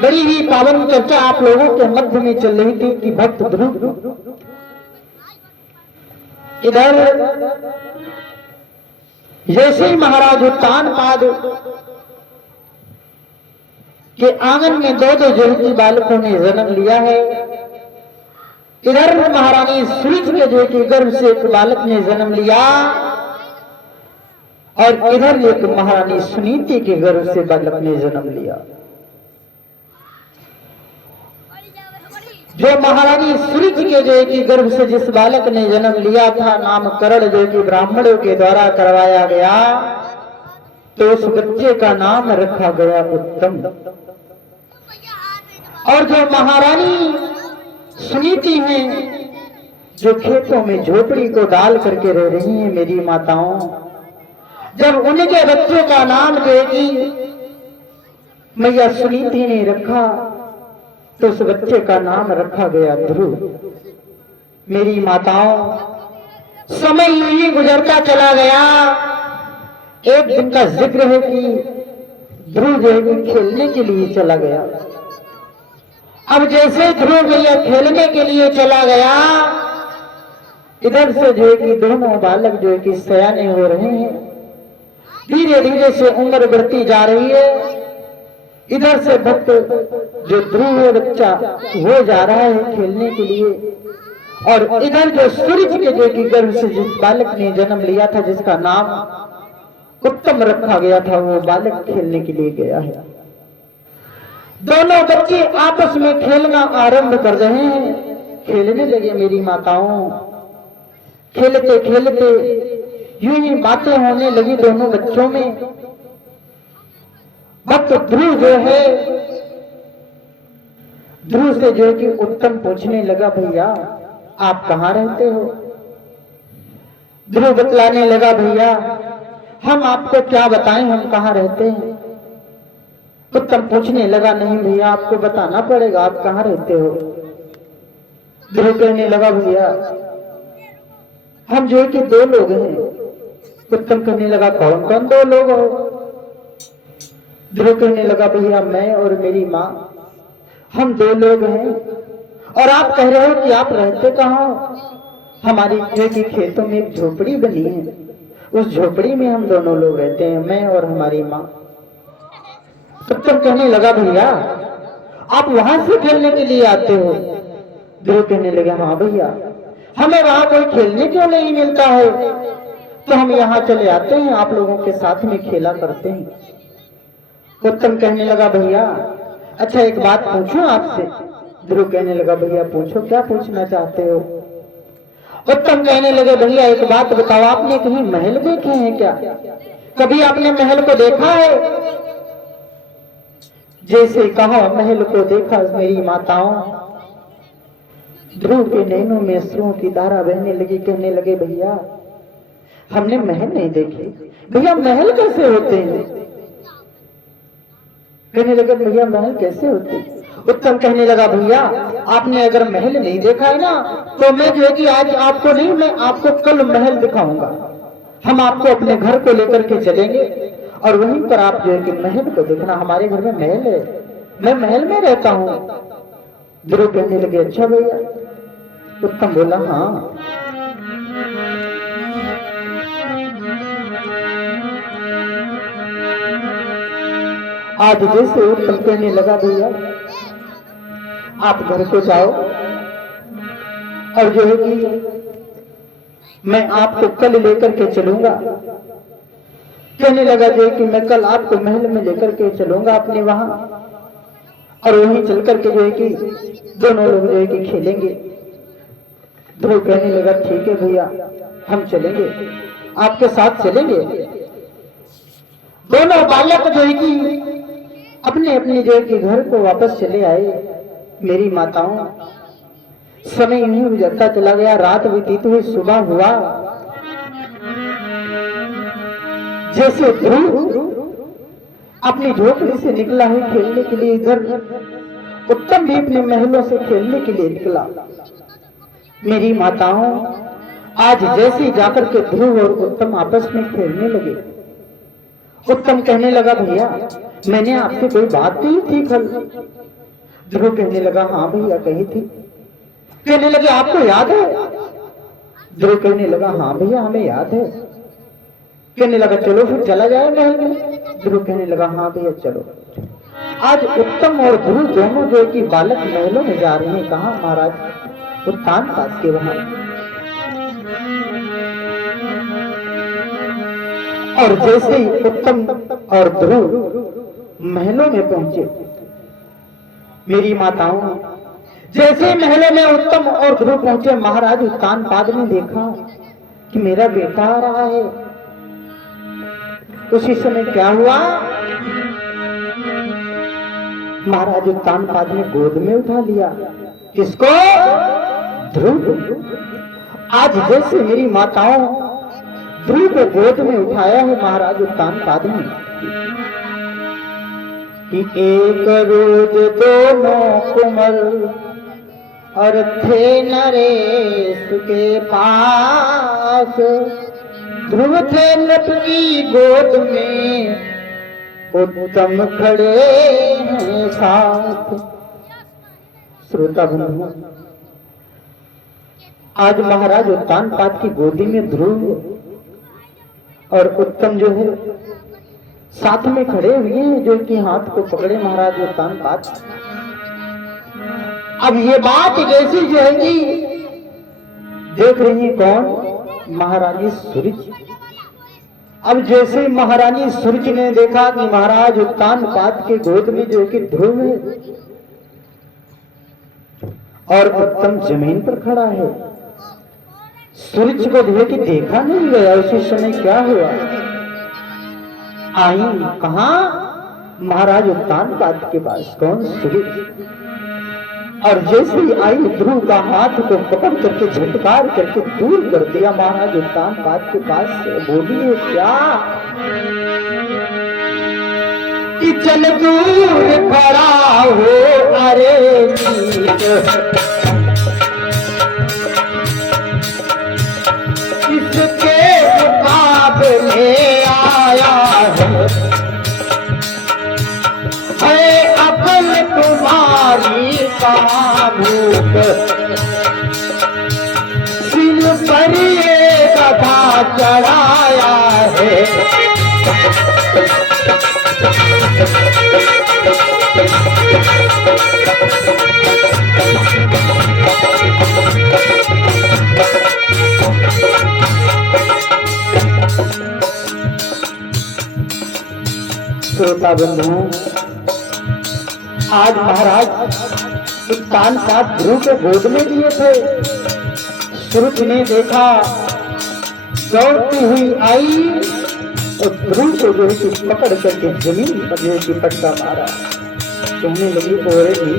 बड़ी ही पावन चर्चा आप लोगों के मध्य में चल रही थी कि भक्त ध्रुव इधर जैसे ही महाराज उत्तानपाद के आंगन में दो दो जहरी बालकों ने जन्म लिया है, इधर महारानी सुरुचि के जो कि गर्भ से एक बालक ने जन्म लिया और इधर एक महारानी सुनीति के गर्भ से बालक ने जन्म लिया। जो महारानी सुरुचि के जो कि गर्भ से जिस बालक ने जन्म लिया था, नामकरण जो कि ब्राह्मणों के द्वारा करवाया गया, तो उस बच्चे का नाम रखा गया उत्तम। और जो महारानी सुनीति हैं, जो खेतों में झोपड़ी को डाल करके रह रही हैं मेरी माताओं, जब उनके बच्चे का नाम जो कि मैया सुनीति ने रखा, तो उस बच्चे का नाम रखा गया ध्रुव। मेरी माताओं, समय यूं ही गुजरता चला गया। एक दिन का जिक्र है कि ध्रुव जो है खेलने के लिए चला गया। अब जैसे ध्रुव भैया खेलने के लिए चला गया, इधर से जो है कि दोनों बालक जो है कि सयाने हो रहे हैं, धीरे धीरे से उम्र बढ़ती जा रही है। इधर से भक्त जो ध्रुव बच्चा हो जा रहा है खेलने के लिए, और इधर जो सूर्य के जो कि गर्भ से जिस बालक ने जन्म लिया था, जिसका नाम उत्तम रखा गया था, वो बालक खेलने के लिए गया है। दोनों बच्चे आपस में खेलना आरंभ कर रहे हैं, खेलने लगे मेरी माताओं। खेलते खेलते यूं ही बातें होने लगी दोनों बच्चों में। भक्त ध्रुव जो है, ध्रुव से जो है कि उत्तम पूछने लगा, भैया आप कहाँ रहते हो? ध्रुव बतलाने लगा, भैया हम आपको क्या बताएं, हम कहाँ रहते हैं। उत्तम पूछने लगा, नहीं भैया आपको बताना पड़ेगा, आप कहाँ रहते हो। ध्रुव कहने लगा, भैया हम जो है कि दो लोग हैं। उत्तम कहने लगा, कौन कौन दो लोग हो? ध्रुव कहने लगा, भैया मैं और मेरी माँ, हम दो लोग हैं। और आप कह रहे हो कि आप रहते कहाँ हो? हमारी जो कि खेतों में एक झोपड़ी बनी है, उस झोपड़ी में हम दोनों लोग रहते हैं, मैं और हमारी माँ। उत्तम कहने लगा, भैया आप वहां से खेलने के लिए आते हो? ध्रुव कहने लगा, हाँ भैया, हमें वहां कोई खेलने क्यों नहीं मिलता है, तो हम यहाँ चले आते हैं, आप लोगों के साथ में खेला करते हैं। उत्तम कहने लगा, भैया अच्छा एक बात पूछूं आपसे? ध्रुव कहने लगा, भैया पूछो, क्या पूछना चाहते हो? उत्तम कहने लगे, भैया एक बात बताओ, आपने कहीं महल देखे हैं क्या? कभी आपने महल को देखा है? जैसे कहा महल को देखा मेरी माताओं, ध्रुव के नैनों में अश्रुओं की धारा बहने लगी। कहने लगे, भैया हमने महल नहीं देखे। भैया महल कैसे होते हैं? कहने लगे, भैया महल कैसे होते? उत्तम कहने लगा, भैया आपने अगर महल नहीं देखा है ना, तो मैं जो है कि आज आपको नहीं, मैं आपको कल महल दिखाऊंगा। हम आपको अपने घर को लेकर के चलेंगे और वहीं पर आप जो है कि महल को देखना। हमारे घर में महल है, मैं महल में रहता हूँ। ध्रुव कहने लगे, अच्छा भैया। उत्तम बोला, हाँ। आज जैसे उत्तम कहने लगा, भैया आप घर को जाओ और जो है कि मैं आपको कल लेकर के चलूंगा। कहने लगा जो है कि मैं कल आपको महल में लेकर के चलूंगा अपने वहां, और वहीं चल करके जो है कि दोनों लोग जो है कि खेलेंगे। ध्रुव कहने लगा, ठीक है भैया हम चलेंगे, आपके साथ चलेंगे। दोनों बालक जो है कि अपने अपने जो है कि घर को वापस चले आए। मेरी माताओं, समय यूं गुजरता चला गया, रात व्यतीत हुई, सुबह हुआ। जैसे ध्रुव अपनी झोपड़ी से निकला है खेलने के लिए, इधर उत्तम भी अपने महलों से खेलने के लिए निकला। मेरी माताओं, आज जैसे जाकर के ध्रुव और उत्तम आपस में खेलने लगे, उत्तम कहने लगा भैया मैंने आपसे कोई बात कही थी कल। ध्रुव कहने लगा हाँ भैया कही थी। कहने लगे आपको याद है? ध्रुव कहने लगा हाँ भैया हमें याद है। कहने लगा चलो फिर चला जाए महल में। ध्रुव कहने लगा हाँ भैया चलो। आज उत्तम और ध्रुव दोनों जो कि बालक महलों में जा रहे हैं। कहा महाराज? उत्तान पाद के वहां। और जैसे ही उत्तम और ध्रुव महलों में पहुंचे, मेरी माताओं जैसे महलों में उत्तम और ध्रुव पहुंचे, महाराज उत्तान पाद ने देखा कि मेरा बेटा आ रहा है। उसी समय क्या हुआ? महाराज उत्तान पाद ने गोद में उठा लिया। किसको? ध्रुव। आज जैसे मेरी माताओं ध्रुव को गोद में उठाया है महाराज उत्तान पाद ने कि एक रोज दोनों कुमर और थे नरेश के पास। ध्रुव थे नट की गोद में, उत्तम खड़े हैं साथ। श्रोता बंधु, आज महाराज उत्तान पाद की गोदी में ध्रुव और उत्तम जो है साथ में खड़े हुए हैं, जो कि हाथ को पकड़े महाराज उत्तान पाद। अब ये बात जैसी जो है कि देख रही है कौन? महारानी सूरज। अब जैसे महारानी सूरज ने देखा कि महाराज उत्तान पाद के गोद में जो कि ध्रुव है और उत्तम जमीन पर खड़ा है, सूरज को देखा नहीं गया। उसी समय क्या हुआ? आई कहा? महाराज उत्तान पाद के पास। कौन? सूरज। और जैसे ही आई ध्रुव का हाथ को पकड़ करके झटकार करके दूर कर दिया महाराज उत्तान पाद के पास से। बोलिए क्या? कि चल दूर खड़ा हो अरे किसके मुकाबले आया है अकल तुम्हारी का भूत। सिर पर ये गधा चढ़ाया है। श्रोता बंधु, आज महाराज उत्तान पाद ध्रुव के गोद में लिए थे। सूरज ने देखा, दौड़ती हुई आई और ध्रुव को जो है कि पकड़ करके जमीन पर जो है कि पटका मारा। कहने लगी ओरे भी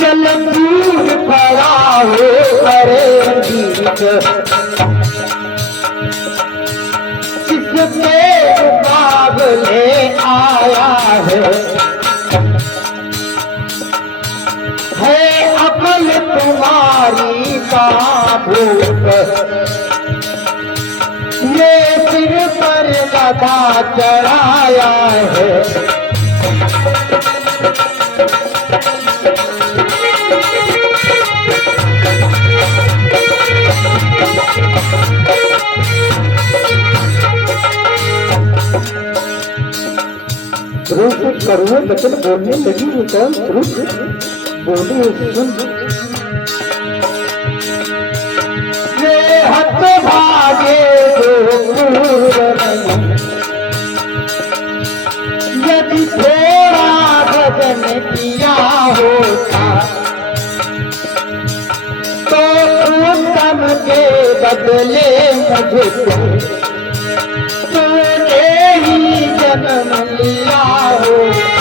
चल दूर खड़ा हो अरे बीच किसके मुकाबले आया है अकल तुम्हारी का भूत। ये सिर पर गधा चढ़ाया है। ध्रुव से करुणे वचन बोलने लगी। वो कौन? ध्रुव बोले सुन, ये हथ भागे यदि थोड़ा भजन किया होता तो उत्तम के बदले मुझको तूने ही जन्म लिया होता।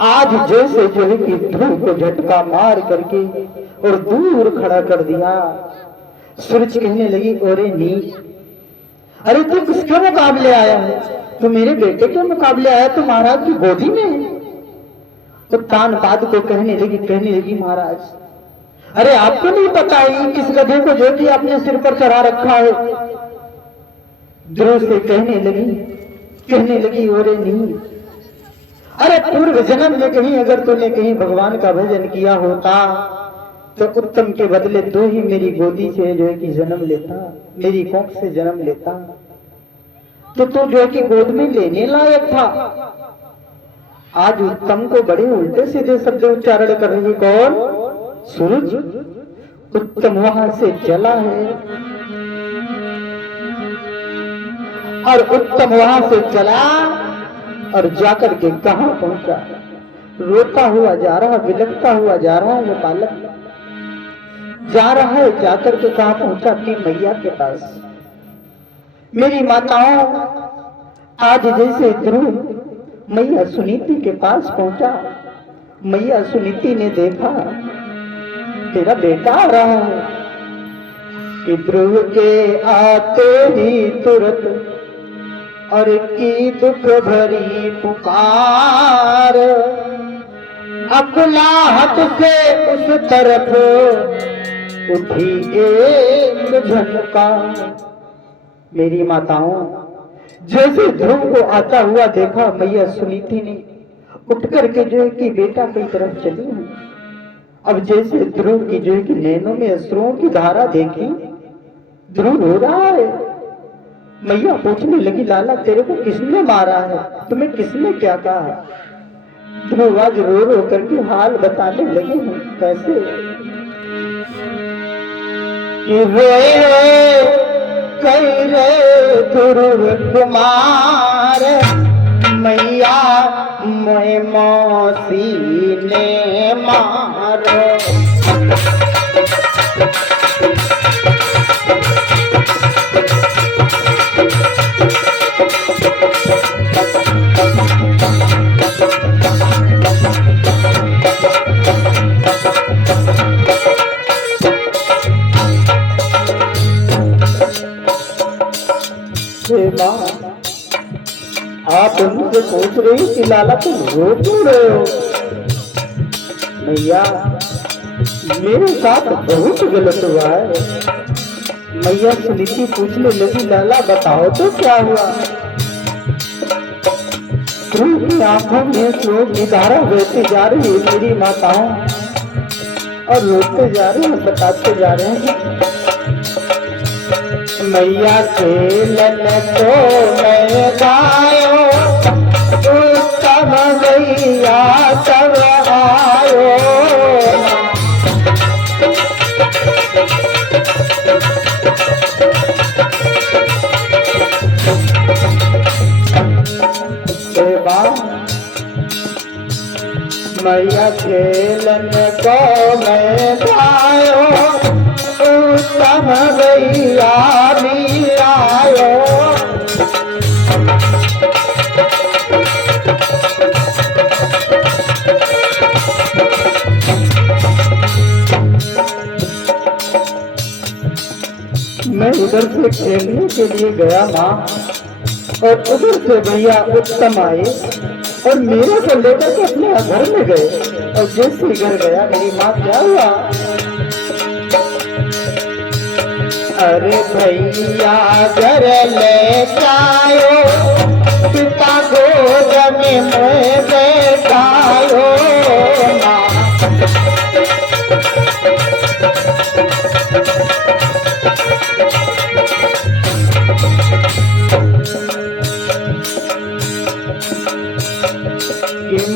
आज जैसे जो है कि ध्रुव को झटका मार करके और दूर खड़ा कर दिया। सूरज कहने लगी, ओरे नीच, अरे तू किसके मुकाबले आया है? तू मेरे बेटे के मुकाबले आया, तो महाराज की गोदी में है। तो तानपाद को कहने लगी महाराज, अरे आपको नहीं पता है किस गधे को जो कि आपने सिर पर चढ़ा रखा है? ध्रुव से कहने लगी ओरे नीच, अरे पूर्व जन्म में कहीं अगर तूने कहीं भगवान का भजन किया होता तो उत्तम के बदले तू ही मेरी गोदी से जो है कि जन्म लेता, मेरी कोख से जन्म लेता, तो तू जो है कि गोद में लेने लायक था। आज उत्तम को बड़े उल्टे सीधे शब्द उच्चारण कर रही कौन? सूरज। उत्तम वहां से चला है और उत्तम वहां से चला और जाकर के कहां पहुंचा? रोता हुआ जा रहा, विलखता हुआ जा रहा है। ये बालक जा रहा है, जाकर के कहां पहुंचा? अपनी मैया के पास। मेरी माताओं, आज जैसे ध्रुव मैया सुनीति के पास पहुंचा, मैया सुनीति ने देखा तेरा बेटा आ रहा है कि ध्रुव के आते ही तुरंत और की दुख भरी पुकार, अकुलाहट से उस तरफ उठी एक झनका। मेरी माताओं, जैसे ध्रुव को आता हुआ देखा, मैया सुनीति ने उठ करके जो है कि बेटा की तरफ चली है। अब जैसे ध्रुव की जो है कि नैनों में अश्रुओं की धारा देखी, ध्रुव रो रहा है। मैया पूछने लगी, लाला तेरे को किसने मारा है? तुम्हें किसने क्या कहा? ध्रुव आज रो रो करके हाल बताने लगे हैं। कैसे? रोए कई रे ध्रुव कुमार, मैया मोए मौसी ने मारो। आप उनसे पूछ रही कि लाला तुम रो क्यों रहे हो? मैया, मेरे साथ बहुत गलत हुआ है। मैया सुनीति पूछने लगी, लाला बताओ तो क्या हुआ? ध्रुव की आंखों में शोक की धारा बहती जा रही है। मेरी माताओं, और रोते जा रहे हैं, बताते जा रहे हैं। मैया खेलन को मैं गायो, तब मैया तब आयो। मैया खेलन को मैं गायो, तब मैया भी आयो। मैं उधर से खेलने के लिए गया माँ, और उधर से भैया उत्तम आए और मेरे को लेकर के अपने घर में गए। और जैसे घर गया, मेरी माँ क्या हुआ? अरे भैया घर ले जायो, पिता गोद में मैं बैठायो।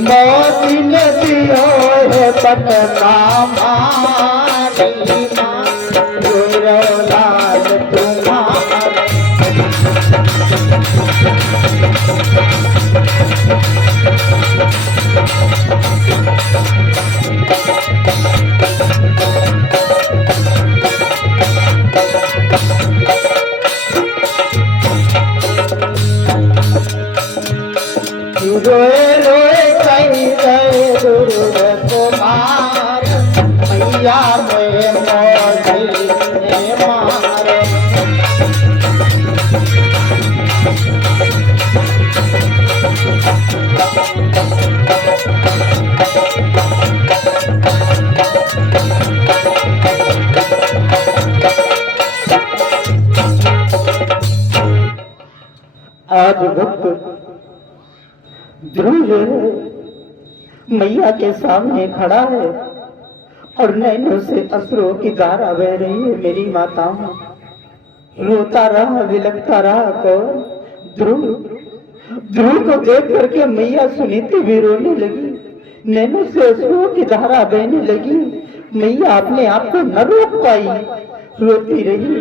मोती ने दियो है पटका मारी माँ, लाल तुम्हारे। रोए रोए कई गए ध्रुव कुमार, मैया में मोदी मारे। आज भक्त ध्रुव जो है मैया के सामने खड़ा है और नैनों से अश्रुओं की धारा बह रही है। मेरी माताओं, रोता रहा, विलखता रहा कौन? ध्रुव। ध्रुव को देख करके मैया सुनीति भी रोने लगी, नैनों से अश्रुओं की धारा बहने लगी। मैया अपने आप को न रोक पाई, रोती रही।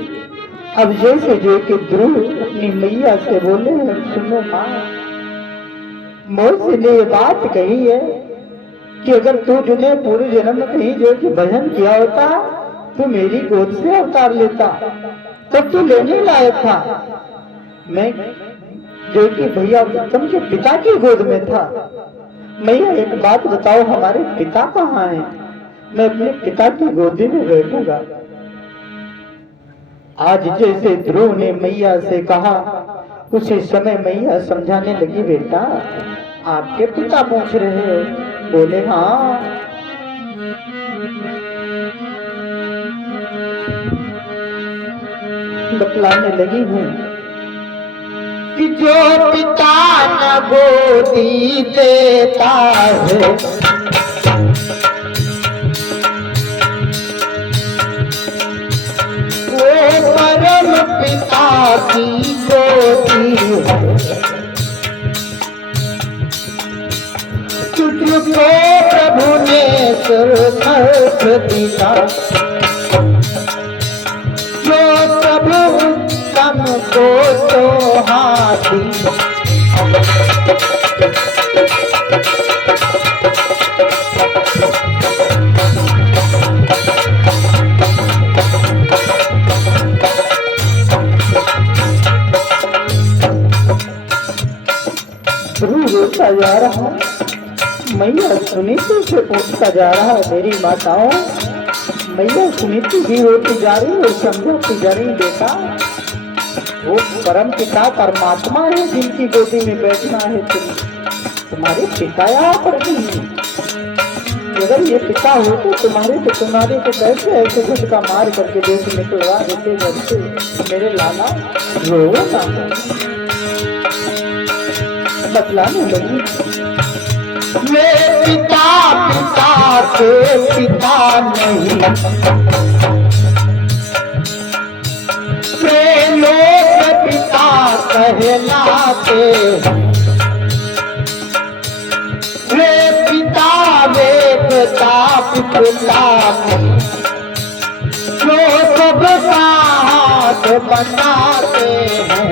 अब जैसे जो कि ध्रुव अपनी मैया से बोले, सुनो माँ, मुझसे ने ये बात कही है कि अगर तू जुने पूरे जन्म में कहीं जो कि भजन किया होता तो मेरी गोद से अवतार लेता, तब तू लेने लायक था। मैं जो कि भैया उत्तम के पिता की गोद में था। मैया एक बात बताओ, हमारे पिता कहाँ हैं? मैं अपने पिता की गोदी में बैठूंगा। आज जैसे ध्रुव ने मैया से कहा, उसी समय मैया समझाने लगी, बेटा आपके पिता पूछ रहे हो? बोले हाँ। बतलाने लगी हूँ कि जो पिता न गोदी देता है, वो परम पिता की गोदी है। तुझको प्रभु ने सुरख दिया, जो प्रभु उत्तम को तो हाथी। ध्रुव रोता जा रहा, मैया सुनीति से पूछता जा रहा है। मेरी माताओं, मैया सुनीति भी रोती जा रही और समझाती जा रही, बेटा वो परम पिता परमात्मा है जिनकी गोदी में बैठना है। तुम्हारे पिता यहाँ पर नहीं। अगर ये पिता हो तो तुम्हारे को कैसे ऐसे झटका मार करके देश निकलवा देते घर से? मेरे लाला रोता बतलाने लगी, वे पिता पिता के पिता नहीं, वे लोग पिता कहलाते हैं। वे पिता पिता जो सबका हाथ बनाते हैं।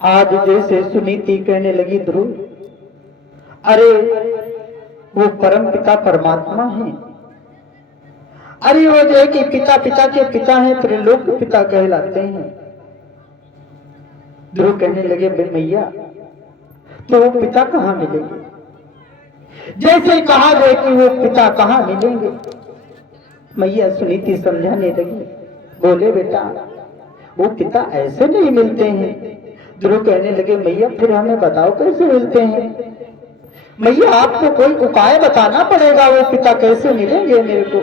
आज जैसे सुनीति कहने लगी, ध्रुव अरे वो परम पिता परमात्मा है। अरे वो जो है कि पिता पिता के पिता हैं, त्रिलोक पिता कहलाते हैं। ध्रुव कहने लगे, मैया तो वो पिता कहाँ मिलेंगे? जैसे कहा गया कि वो पिता कहाँ मिलेंगे? मैया सुनीति समझाने लगी, बोले बेटा वो पिता ऐसे नहीं मिलते हैं। ध्रुव कहने लगे, मैया फिर हमें बताओ कैसे मिलते हैं? मैया आपको कोई उपाय बताना पड़ेगा, वो पिता कैसे मिलेंगे मेरे को?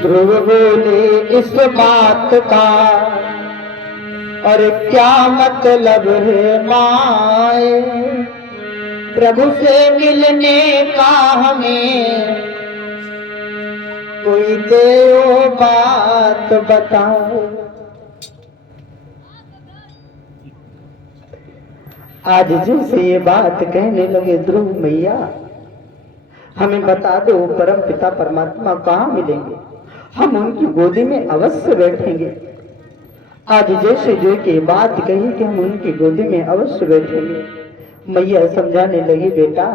ध्रुव बोले इस बात का और क्या मतलब है माए, प्रभु से मिलने का हमें कोई दे बात बताओ। आज जैसे ये बात कहने लगे, ध्रुव मैया हमें बता दो परम पिता परमात्मा कहाँ मिलेंगे, हम उनकी गोदी में अवश्य बैठेंगे। आज जैसे जो कि बात कही कि हम उनकी गोदी में अवश्य बैठेंगे, मैया समझाने लगी, बेटा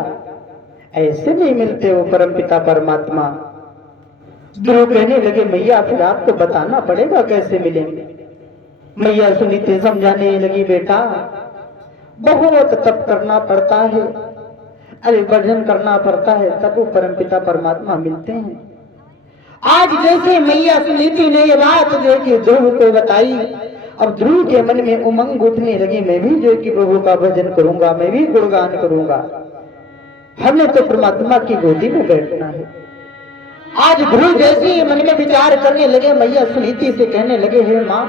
ऐसे नहीं मिलते वो परमपिता परमात्मा। ध्रुव कहने लगे, मैया फिर आपको बताना पड़ेगा कैसे मिलेंगे। मैया सुनीति समझाने लगी, बेटा बहुत तप करना पड़ता है, अरे भजन करना पड़ता है, तब वो परमपिता परमात्मा मिलते हैं। आज जैसे मैया सुनीति ने ये बात जो कि ध्रुव को बताई, अब ध्रुव के मन में उमंग उठने लगी, मैं भी जो कि प्रभु का भजन करूंगा, मैं भी गुणगान करूंगा, हमें तो परमात्मा की गोदी में बैठना है। आज ध्रुव जैसे ही मन में विचार करने लगे, मैया सुनीति से कहने लगे, हे माँ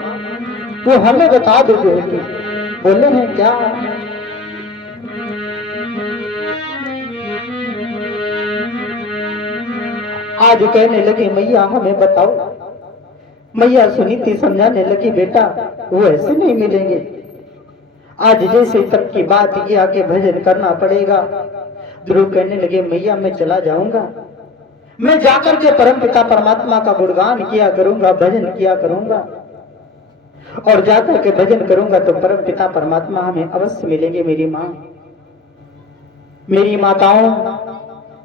वो हमें बता दो जो कि बोले हैं क्या। आज कहने लगे, मैया हमें बताओ। मैया सुनीति समझाने लगी, बेटा वो ऐसे नहीं मिलेंगे। आज जैसे तक की बात किया कि भजन करना पड़ेगा। ध्रुव कहने लगे, मैया मैं चला जाऊंगा, मैं जाकर के परमपिता परमात्मा का गुणगान किया करूंगा, भजन किया करूंगा, और जाकर के भजन करूंगा तो परमपिता परमात्मा हमें अवश्य मिलेंगे। मेरी माँ, मेरी माताओं,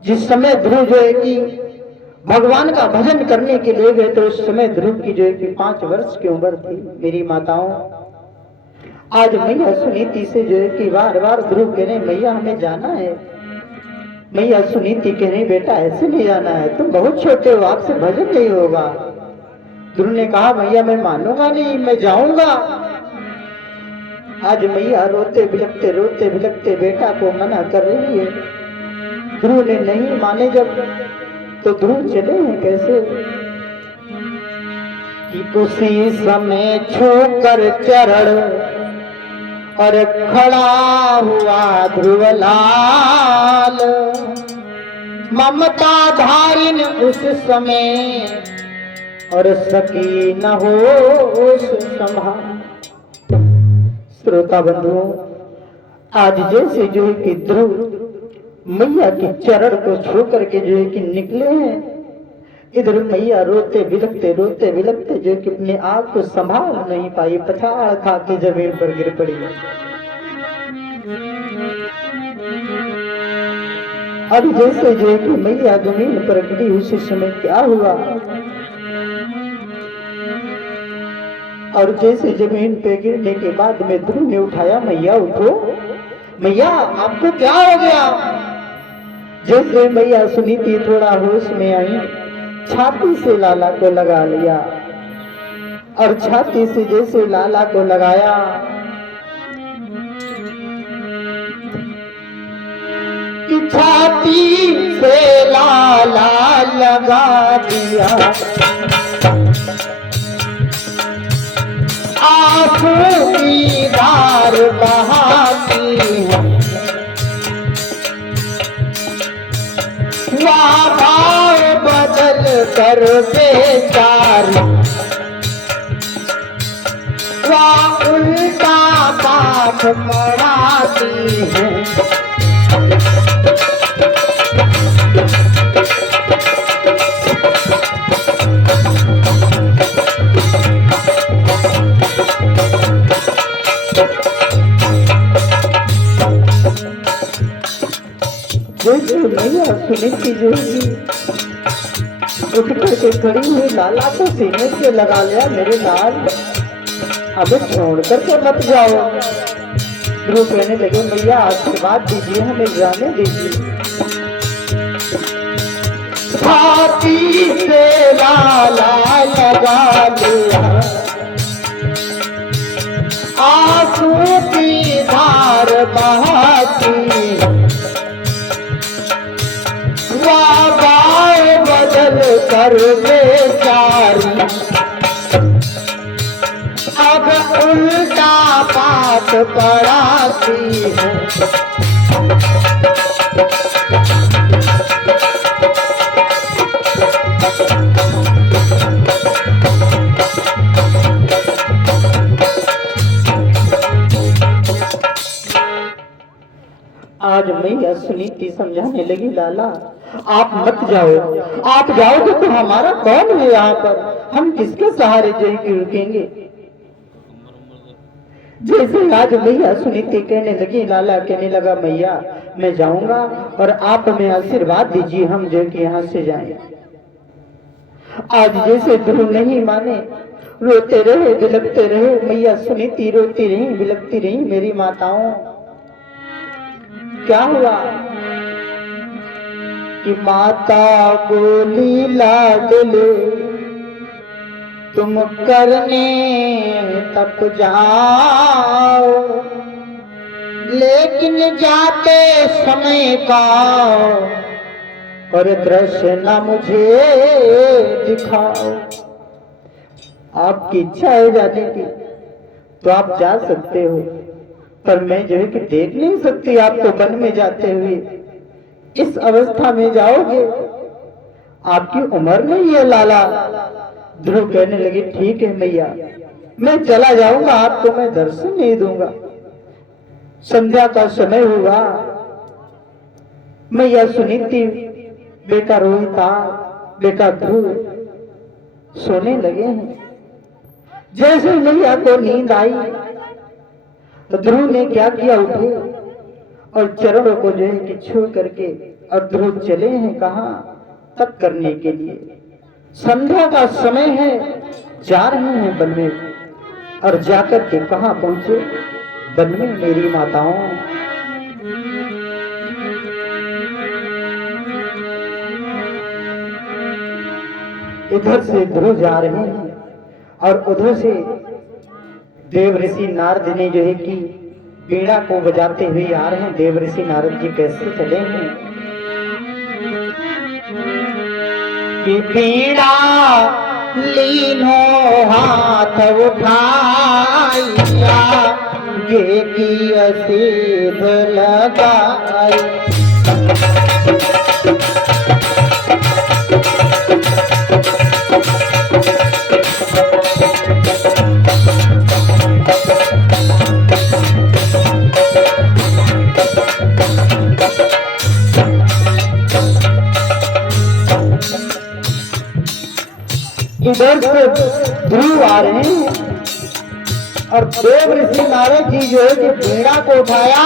जिस समय ध्रुव जो है कि भगवान का भजन करने के लिए गए तो उस समय ध्रुव की जो है कि 5 वर्ष की उम्र थी। मेरी माताओं, आज मैया सुनीति से जो है कि बार बार ध्रुव कह रहे, मैया हमें जाना है। मैया सुनीति कह रही, बेटा ऐसे नहीं जाना है, तुम बहुत छोटे हो, आपसे भजन नहीं होगा। ध्रुव ने कहा, मैया मैं मानूंगा नहीं, मैं जाऊंगा। आज मैया रोते बिलखते बेटा को मना कर रही है। ध्रुव ने नहीं माने जब, तो ध्रुव चले हैं कैसे कि उसी समय छूकर चरण और खड़ा हुआ ध्रुवलाल, ममता धारिन उस समय और सकी न होश संभाल। श्रोता बंधुओं, आज जैसे जो है कि ध्रुव मैया के चरण को छू करके जो है कि निकले हैं, इधर मैया रोते बिलखते जो कि अपने आप को संभाल नहीं पाई, पछाड़ खा के जमीन पर गिर पड़ी। अब जैसे जो है कि मैया जमीन पर गिरी, उसी समय क्या हुआ, और जैसे जमीन पे गिरने के बाद में ध्रुव ने उठाया, मैया उठो, मैया आपको क्या हो गया। जैसे मैया सुनीति थोड़ा होश में आई, छाती से लाला को लगा लिया, और छाती से जैसे लाला को लगाया, छाती से लाला लगा दिया, आंसू की धार बहाती है, भाव बदल कर बेचारी, उल्टा पाठ पढ़ाती है। जैसे मैया सुनीति जो उठ करके खड़ी हुई, लाला को सीने से लगा लिया, मेरे लाल अब छोड़ करके मत जाओ। ध्रुव कहने लगे, मैया आशीर्वाद दीजिए, हमें जाने दीजिए। छाती से लाला लगा लिया, आंसू की धार बहाती, बदल कर बेचारी, अब उल्टा पाठ पढ़ाती है। आज मैया सुनीति समझाने लगी, लाला आप मत जाओ, आप जाओगे तो हमारा कौन है यहाँ पर, हम किसके सहारे जो कि रुकेंगे। जैसे आज मैया सुनीति कहने लगी, लाला कहने लगा मैया मैं जाऊंगा और आप हमें आशीर्वाद दीजिए, हम जो कि यहाँ से जाएं। आज जैसे ध्रुव नहीं माने, रोते रहे बिलखते रहे, मैया सुनीति रोती रही बिलखती रही। मेरी माताओं क्या हुआ कि माता बोली लाडले तुम करने तक जाओ, लेकिन जाते समय का और दृश्य न मुझे दिखाओ। आपकी इच्छा है जाने की तो आप जा सकते हो, पर मैं जो है कि देख नहीं सकती आपको वन में जाते हुए। इस अवस्था में जाओगे, आपकी उम्र नहीं है लाला। ध्रुव कहने लगी ठीक है मैया, मैं चला जाऊंगा, आपको मैं दर्शन नहीं दूंगा। संध्या का समय हुआ, मैया सुनीति, बेटा रोहिता, बेटा ध्रुव सोने लगे हैं। जैसे मैया को नींद आई तो ध्रुव ने क्या किया, उठे और चरणों को जो है कि छू करके और ध्रुव चले हैं कहाँ, तप करने के लिए। संध्या का समय है, जा रहे हैं वन में। और जाकर के कहाँ पहुंचे, वन में मेरी माताओं। इधर से ध्रुव जा रहे हैं और उधर से देव ऋषि नारद ने जो है कि वीणा को बजाते हुए आ रहे हैं। देव ऋषि नारद जी कैसे चले हैं कि वीणा लीनो हाथ उठाइया, गे की असीध लगाई। इधर से ध्रुव आ रहे हैं और देव ऋषि नारद जी जो है कि वीणा को उठाया,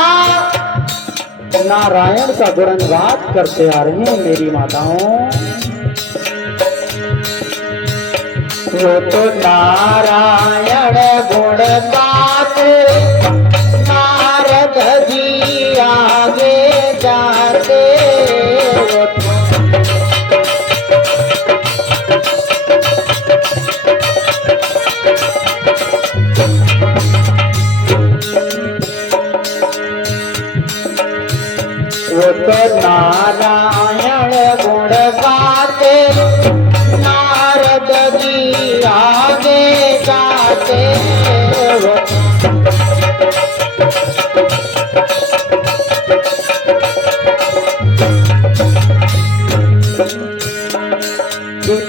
नारायण का गुणगान करते आ रहे हैं मेरी माताओं। वो तो नारायण गुण गाते, नारद जी आगे जाते। वो तो नारायण गुण गाते, नारद जी आगे जाते।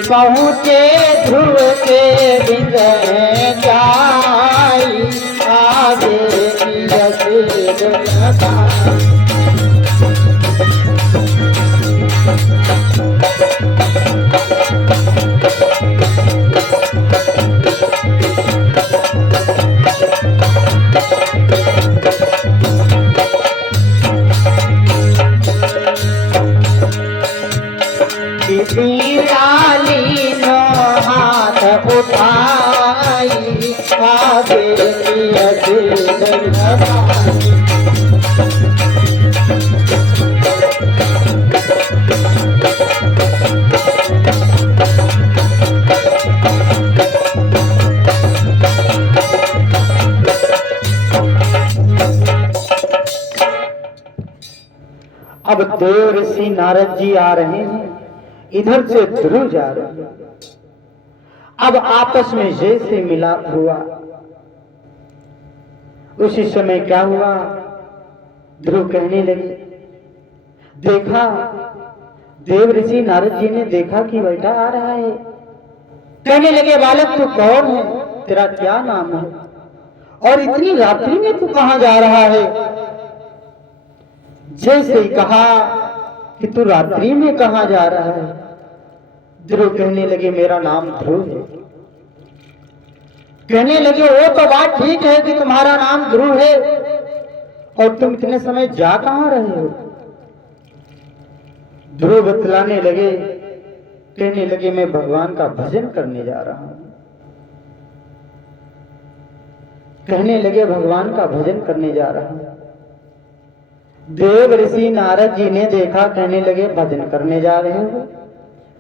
पहुँचे ध्रुव के बिंद जाई, आगे लीनो हाथ उठाई, आगे अब देव ऋषि नारद जी आ रहे हैं, इधर से ध्रुव जा रहे हैं। अब आपस में जैसे मिलाप हुआ, उसी समय क्या हुआ, ध्रुव कहने लगे, देखा देव ऋषि नारद जी ने देखा कि बेटा आ रहा है। कहने लगे बालक तू कौन है, तेरा क्या नाम है, और इतनी रात्रि में तू कहां जा रहा है। जैसे ही कहा कि तू रात्रि में कहां जा रहा है, ध्रुव कहने लगे मेरा नाम ध्रुव है। कहने लगे वो तो बात ठीक है कि तुम्हारा नाम ध्रुव है, और तुम इतने समय जा कहां रहे हो? ध्रुव बतलाने लगे, कहने लगे मैं भगवान का भजन करने जा रहा हूं। कहने लगे भगवान का भजन करने जा रहा हूं। देव ऋषि नारद जी ने देखा, कहने लगे भजन करने जा रहे हो?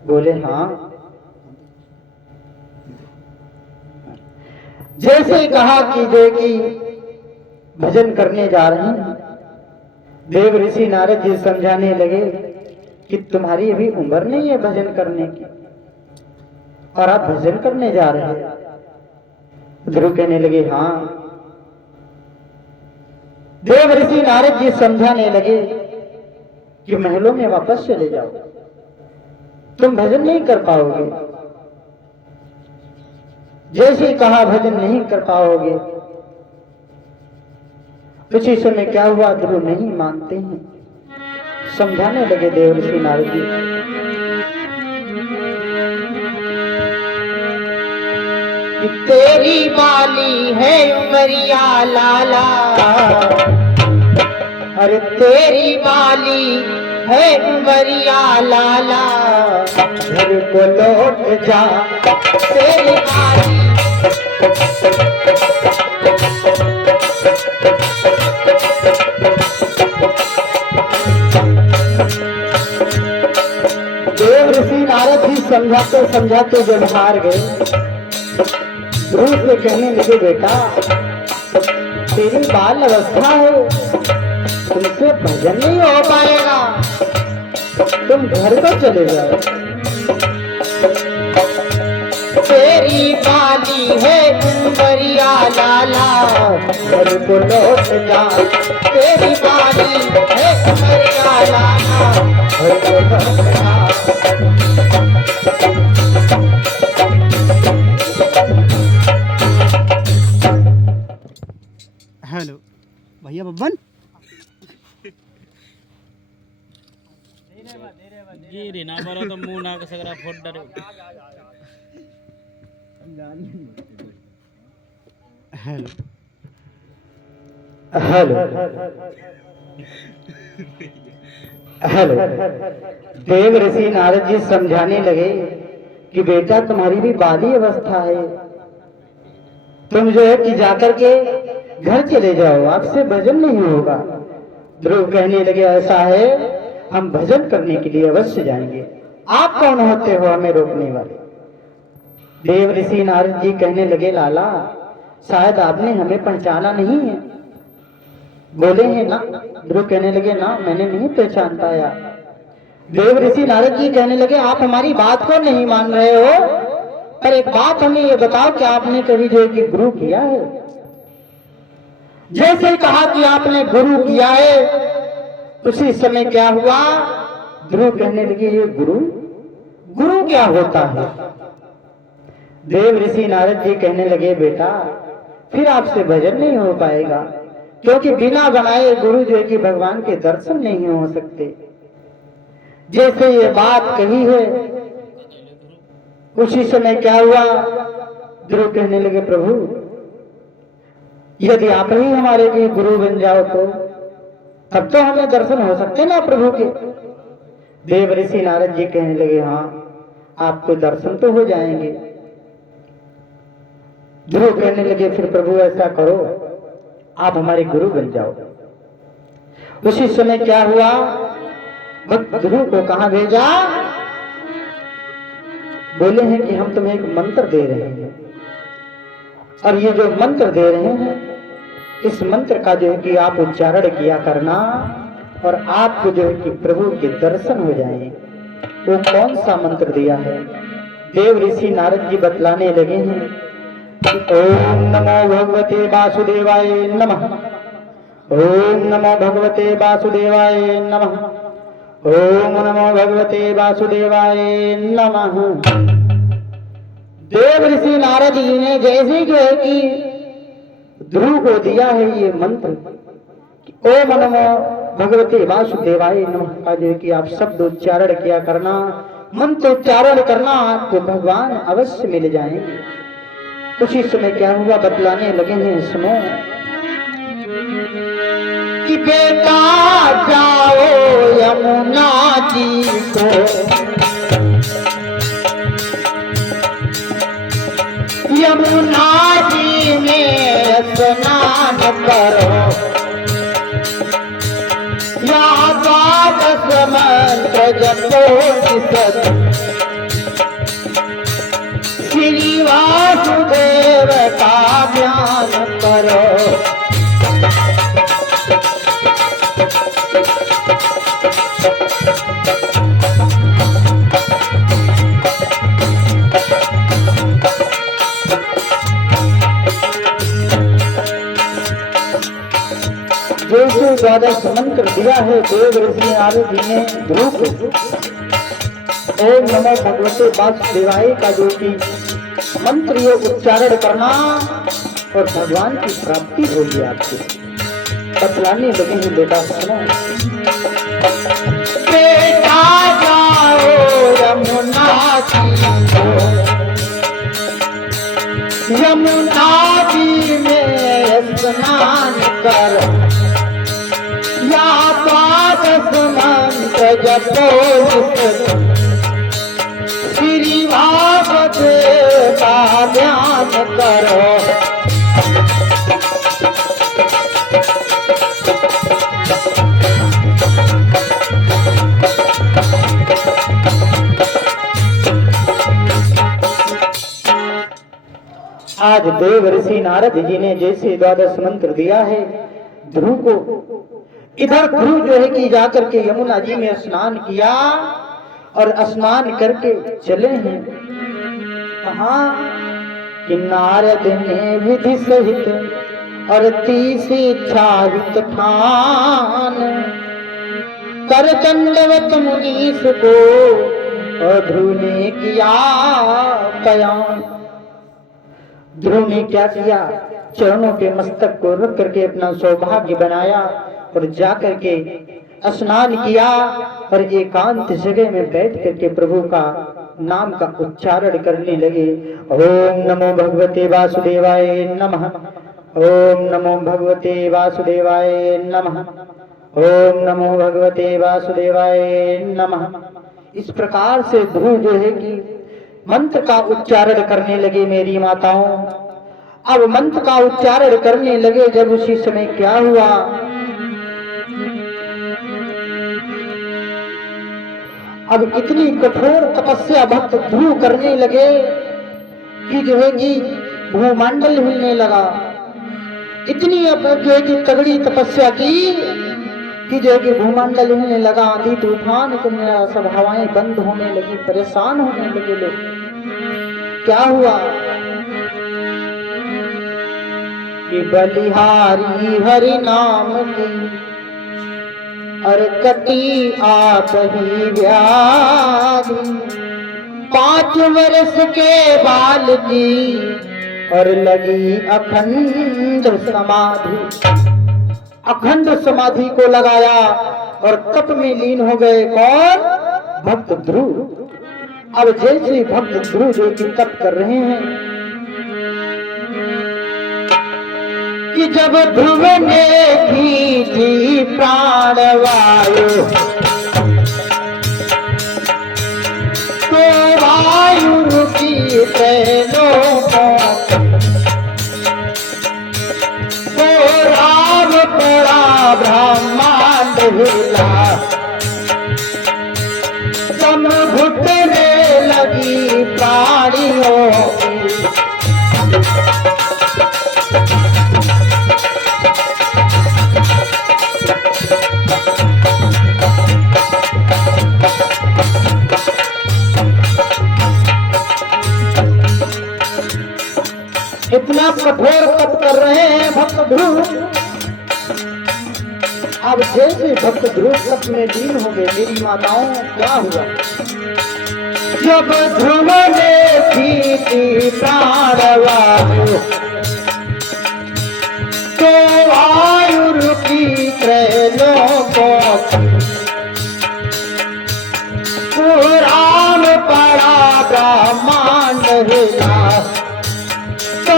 बोले हाँ। जैसे कहा कि देखी भजन करने जा रहे हैं, देव ऋषि नारद जी समझाने लगे कि तुम्हारी अभी उम्र नहीं है भजन करने की, और आप भजन करने जा रहे हैं। ध्रुव कहने लगे हाँ। देव ऋषि नारद जी समझाने लगे कि महलों में वापस चले जाओ, तुम भजन नहीं कर पाओगे। जैसे कहा भजन नहीं कर पाओगे। उसी समय क्या हुआ, ध्रुव नहीं मानते हैं। समझाने लगे देव ऋषि नारद जी, कि तेरी बाली है उमरिया लाला, अरे तेरी बाली है उमरिया लाला, घर को लौट जा तेरी बाली। देव ऋषि नारद जी समझाते समझाते जब हार गए, ध्रुव से कहने लगे बेटा तेरी बाल अवस्था है, तुमसे भजन नहीं हो पाएगा, तुम घर को चले जाओ। तेरी बाली है उमरिया लाला, घर को लौट जा। तेरी बाली है उमरिया लाला, घर को लौट जा। हेलो भैया बब्बन, गिरी ना मारो तो मुंह ना कसकरा फोड़ डरे। Hello hello hello. देव ऋषि नारद जी समझाने लगे कि बेटा तुम्हारी भी बाली अवस्था है, तुम जो है कि जाकर के घर चले जाओ, आपसे भजन नहीं होगा। ध्रुव कहने लगे ऐसा है, हम भजन करने के लिए अवश्य जाएंगे, आप कौन होते हो हमें रोकने वाले? देव ऋषि नारद जी कहने लगे लाला शायद आपने हमें पहचाना नहीं है। बोले हैं ना? ध्रुव कहने लगे ना, मैंने नहीं पहचान पाया। देव ऋषि नारद जी कहने लगे आप हमारी बात को नहीं मान रहे हो, पर एक बात हमें ये बताओ कि आपने कभी जो है कि गुरु किया है? जैसे कहा कि आपने गुरु किया है, उसी समय क्या हुआ, ध्रुव कहने लगे ये गुरु गुरु क्या होता है? देव ऋषि नारद जी कहने लगे बेटा फिर आपसे भजन नहीं हो पाएगा, क्योंकि बिना बनाए गुरु जो है कि भगवान के दर्शन नहीं हो सकते। जैसे ये बात कही है, उसी समय क्या हुआ, ध्रुव कहने लगे प्रभु यदि आप ही हमारे लिए गुरु बन जाओ तो तब तो हमें दर्शन हो सकते ना प्रभु के। देव ऋषि नारद जी कहने लगे हाँ आपको दर्शन तो हो जाएंगे। ध्रुव कहने लगे फिर प्रभु ऐसा करो आप हमारे गुरु बन जाओ। उसी समय क्या हुआ, ध्रुव को कहां भेजा, बोले हैं कि हम तुम्हें एक मंत्र दे रहे हैं, और ये जो मंत्र दे रहे हैं इस मंत्र का जो है कि आप उच्चारण किया करना, और आपको जो है कि प्रभु के दर्शन हो जाएं। वो कौन सा मंत्र दिया है? देव ऋषि नारद जी बतलाने लगे हैं कि ओम नमो भगवते वासुदेवाय नमः, ओम नमो भगवते वासुदेवाय नमः, ओम नमो भगवते वासुदेवाय नमः। देव ऋषि नारद जी ने जैसे जो है कि ध्रुव को दिया है ये मंत्र, ओम नमो भगवते वासुदेवाय नमः का जो है कि आप शब्द उच्चारण किया करना, मंत्र उच्चारण करना, आपको भगवान अवश्य मिल जाएंगे। उसी समय क्या हुआ बतलाने लगे हैं, सुनो कि बेटा जाओ यमुना जी को, यमुना जी में स्नान करो, या द्वादश मंत्र जपो निसत, श्री वासुदेव का ध्यान करो। जैसे द्वादश मंत्र दिया है देव ऋषि नारद जी ने ध्रुव को, ओम नमो भगवते वासुदेवाय का जो कि मंत्र ये उच्चारण करना और भगवान की प्राप्ति होगी आपको, बतलाने लगे हैं बेटा सुनो। बेटा जाओ यमुना जी को, यमुना जी में स्नान करो, या द्वादश मंत्र जपो श्री वासुदेव का ध्यान करो। आज देव ऋषि नारद जी ने जैसे द्वादश मंत्र दिया है ध्रुव को, इधर ध्रुव जो है कि जाकर के यमुना जी में स्नान किया और स्नान करके चले हैं कहाँ कि नारद ने विधि सहित और 30 इच्छाहित ठान कर दंडवत मुनीस को, और ध्रुव ने किया कयान। ध्रुव ने क्या किया, चरणों के मस्तक को रख करके अपना सौभाग्य बनाया और जाकर के स्नान किया और एकांत जगह में बैठ करके प्रभु का नाम का उच्चारण करने लगे। ओम नमो भगवते वासुदेवाय नमः, ओम नमो भगवते वासुदेवाय नमः, ओम नमो भगवते वासुदेवाय नमः। इस प्रकार से ध्रुव जो है कि मंत्र का उच्चारण करने लगे मेरी माताओं। अब मंत्र का उच्चारण करने लगे जब उसी समय क्या हुआ, अब इतनी कठोर तपस्या भक्त ध्रुव करने लगे कि जो है कि भूमंडल हिलने लगा। इतनी अब जो है कि तगड़ी तपस्या की कि जो है कि भूमंडल हिलने लगा, आंधी तूफान करने लगा, सब हवाएं बंद होने लगी, परेशान होने लगे लोग। क्या हुआ कि बलिहारी हरि नाम की और कटी आप ही व्याधि, 5 वर्ष के बाल की और लगी अखंड समाधि। अखंड समाधि को लगाया और तप में लीन हो गए कौन, भक्त ध्रुव। अब जैसे भक्त ध्रुव जो कि तप कर रहे हैं कि जब ध्रुव ने खींची प्राणवायु तो वायु रुकी ट्रेनों तो राम पड़ा ब्रह्मांड हिला, दम घुटने लगी प्राणियों की। इतना कठोर तप कर रहे हैं भक्त ध्रुव। अब जैसे भक्त ध्रुव तप में लीन हो गए मेरी माताओं, क्या हुआ, जब ध्रुव ने खींची प्राणवायु तो वायु रुकी त्रैलोकों की, राम पड़ा ब्रह्मांड हिला, तो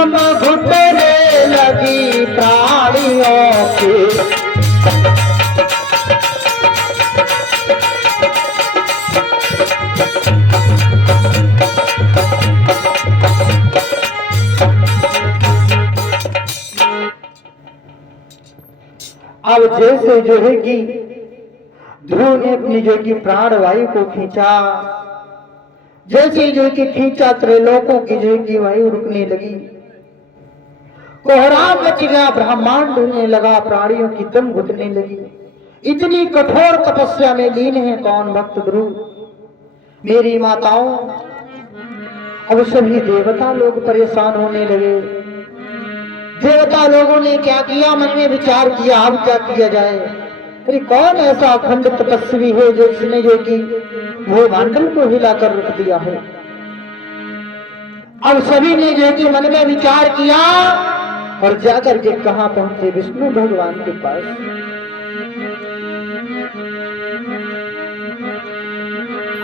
जैसे जो है कि ध्रुव ने अपनी जो है कि प्राण वायु को खींचा, जैसे जो है कि खींचा त्रैलोकों की जो है कि वायु रुकने लगी, कोहराम मच गया, ब्रह्मांड डूबने लगा, प्राणियों की दम घुटने लगी। इतनी कठोर तपस्या में लीन है कौन? भक्त ध्रुव। मेरी माताओं, अब सभी देवता लोग परेशान होने लगे। देवता लोगों ने क्या किया? मन में विचार किया, अब क्या किया जाए? अरे कौन ऐसा अखंड तपस्वी है जो इसने जो कि वो मंडल को हिलाकर रख दिया है? अब सभी ने जो कि मन में विचार किया और जाकर के कहां पहुंचे? विष्णु भगवान के पास।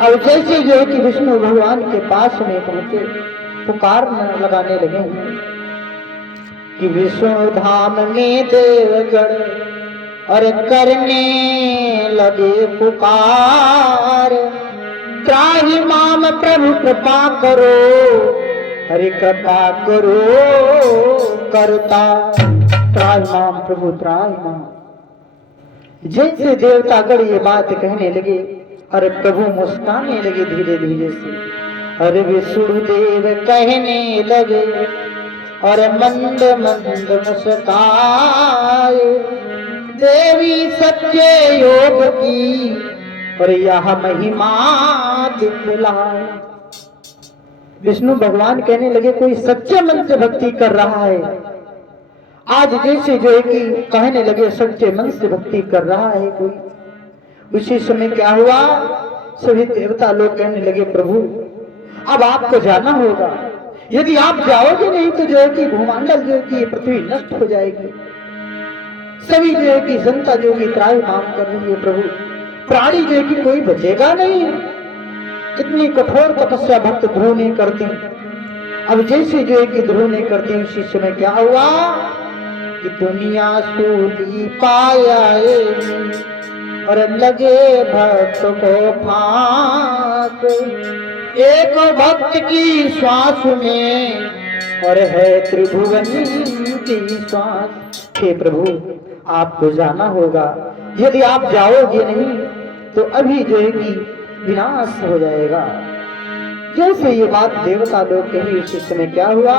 अब जैसे जो है कि विष्णु भगवान के पास में पहुंचे, पुकार लगाने लगे हैं कि विष्णु धाम में देवगण और करने लगे पुकार, त्राहि माम प्रभु कृपा करो, हरे कृपा करो करता, त्राहि माम प्रभु त्राहि माम। जैसे देवतागण ये बात कहने लगे, अरे प्रभु मुस्काने लगे धीरे धीरे से। अरे विष्णुदेव कहने लगे और मंद मंद मुस्काए, देवी सच्चे योग की और यह महिमा दिखलाए। विष्णु भगवान कहने लगे कोई सच्चे मन से भक्ति कर रहा है। आज जैसे जो है कि कहने लगे सच्चे मन से भक्ति कर रहा है कोई, उसी समय क्या हुआ? सभी देवता लोग कहने लगे प्रभु अब आपको जाना होगा, यदि आप जाओगे नहीं तो जो है कि भूमंडल जो है कि पृथ्वी नष्ट हो जाएगी। सभी जो है कि जनता जो है त्राहि मांग कर रही है प्रभु, प्राणी जो है कि कोई बचेगा नहीं। इतनी कठोर तपस्या भक्त ध्रुव ने कर दी। अब जैसे जो है कि ध्रुव ने कर दी, उसी समय क्या हुआ कि दुनिया सूली पाया और लगे भक्त को फांस, एक भक्त की श्वास में और है त्रिभुवन की श्वास। हे प्रभु आपको जाना होगा, यदि आप जाओगे नहीं तो अभी जो है कि विनाश हो जाएगा। जैसे ये बात देवता लोग कही, उसी समय क्या हुआ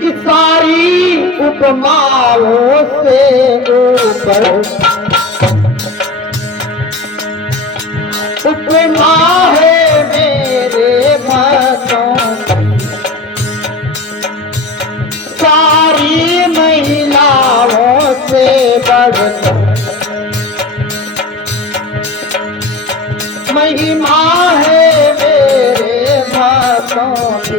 कि सारी उपमाओं से ऊपर उपमा है मेरे भक्तों, सारी महिलाओं से बढ़कर महिमा है मेरे भक्तों की।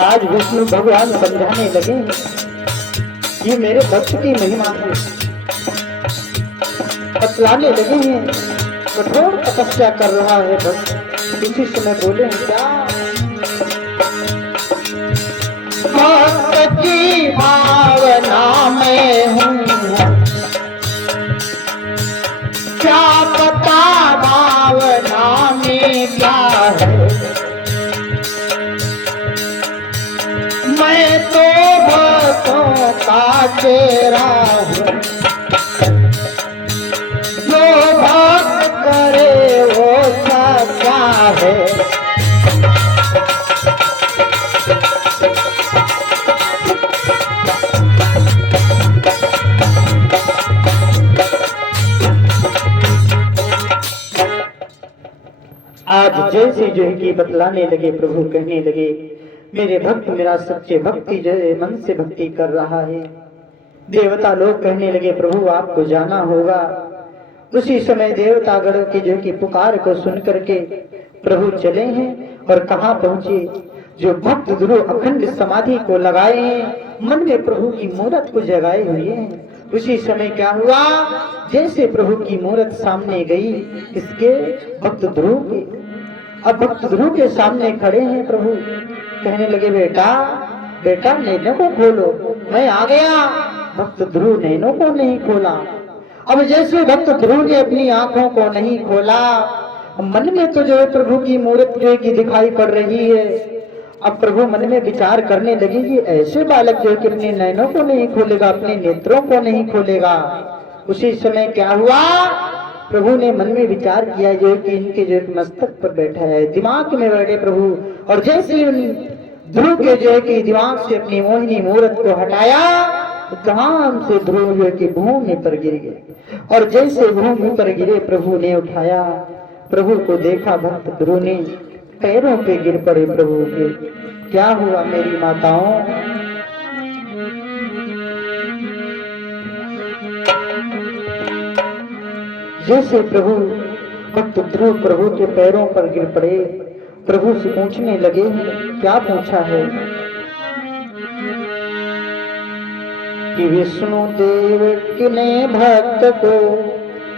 आज विष्णु भगवान समझाने लगे ये मेरे भक्त की महिमा है, बतलाने लगे हैं कठोर तपस्या कर रहा है भक्त। इसी समय बोले क्या भक्त की भावना में हूँ, क्या पता भावना में क्या है, मैं तो भक्तों का चेहरा हूँ, जो भक्त करे वो सच्चा है। आज जैसे जो है कि बतलाने लगे प्रभु, कहने लगे मेरे भक्त मेरा सच्चे भक्ति जो है मन से भक्ति कर रहा है। देवता लोग कहने लगे प्रभु आपको जाना होगा। उसी समय देवतागणों की जो कि पुकार को सुन करके प्रभु चले हैं और कहाँ पहुंचे? जो भक्त ध्रुव अखंड समाधि को लगाए हैं, मन में प्रभु की मूरत को जगाए हुए हैं। उसी समय क्या हुआ? जैसे प्रभु की मूरत सामने गई इसके भक्त ध्रुव के, अब भक्त ध्रुव के सामने खड़े हैं प्रभु, कहने लगे बेटा बेटा नैनों को खोलो, मैं आ गया। भक्त ध्रुव नैनों को नहीं खोला। अब जैसे भक्त ध्रुव ने अपनी आंखों को नहीं खोला, मन में तो जो है प्रभु की मूर्त जो है कि दिखाई पड़ रही है। अब प्रभु मन में विचार करने लगे कि ऐसे बालक जो है कि अपने नैनों को नहीं खोलेगा, अपने नेत्रों को नहीं खोलेगा। उसी समय क्या हुआ, प्रभु ने मन में विचार किया जो है कि इनके जो एक मस्तक पर बैठा है, दिमाग में बैठे प्रभु। और जैसे उन ध्रुव के जो है कि दिमाग से अपनी मोहिनी मूर्त को हटाया, धाम से ध्रुव जो है कि भूमि पर गिर गए। और जैसे भूमि पर गिरे, प्रभु ने उठाया, प्रभु को देखा, भक्त ध्रुव ने पैरों पे गिर पड़े प्रभु के। क्या हुआ मेरी माताओं, जैसे प्रभु भक्त ध्रुव प्रभु के पैरों पर गिर पड़े, प्रभु से पूछने लगे, क्या पूछा है कि विष्णु देव ने भक्त को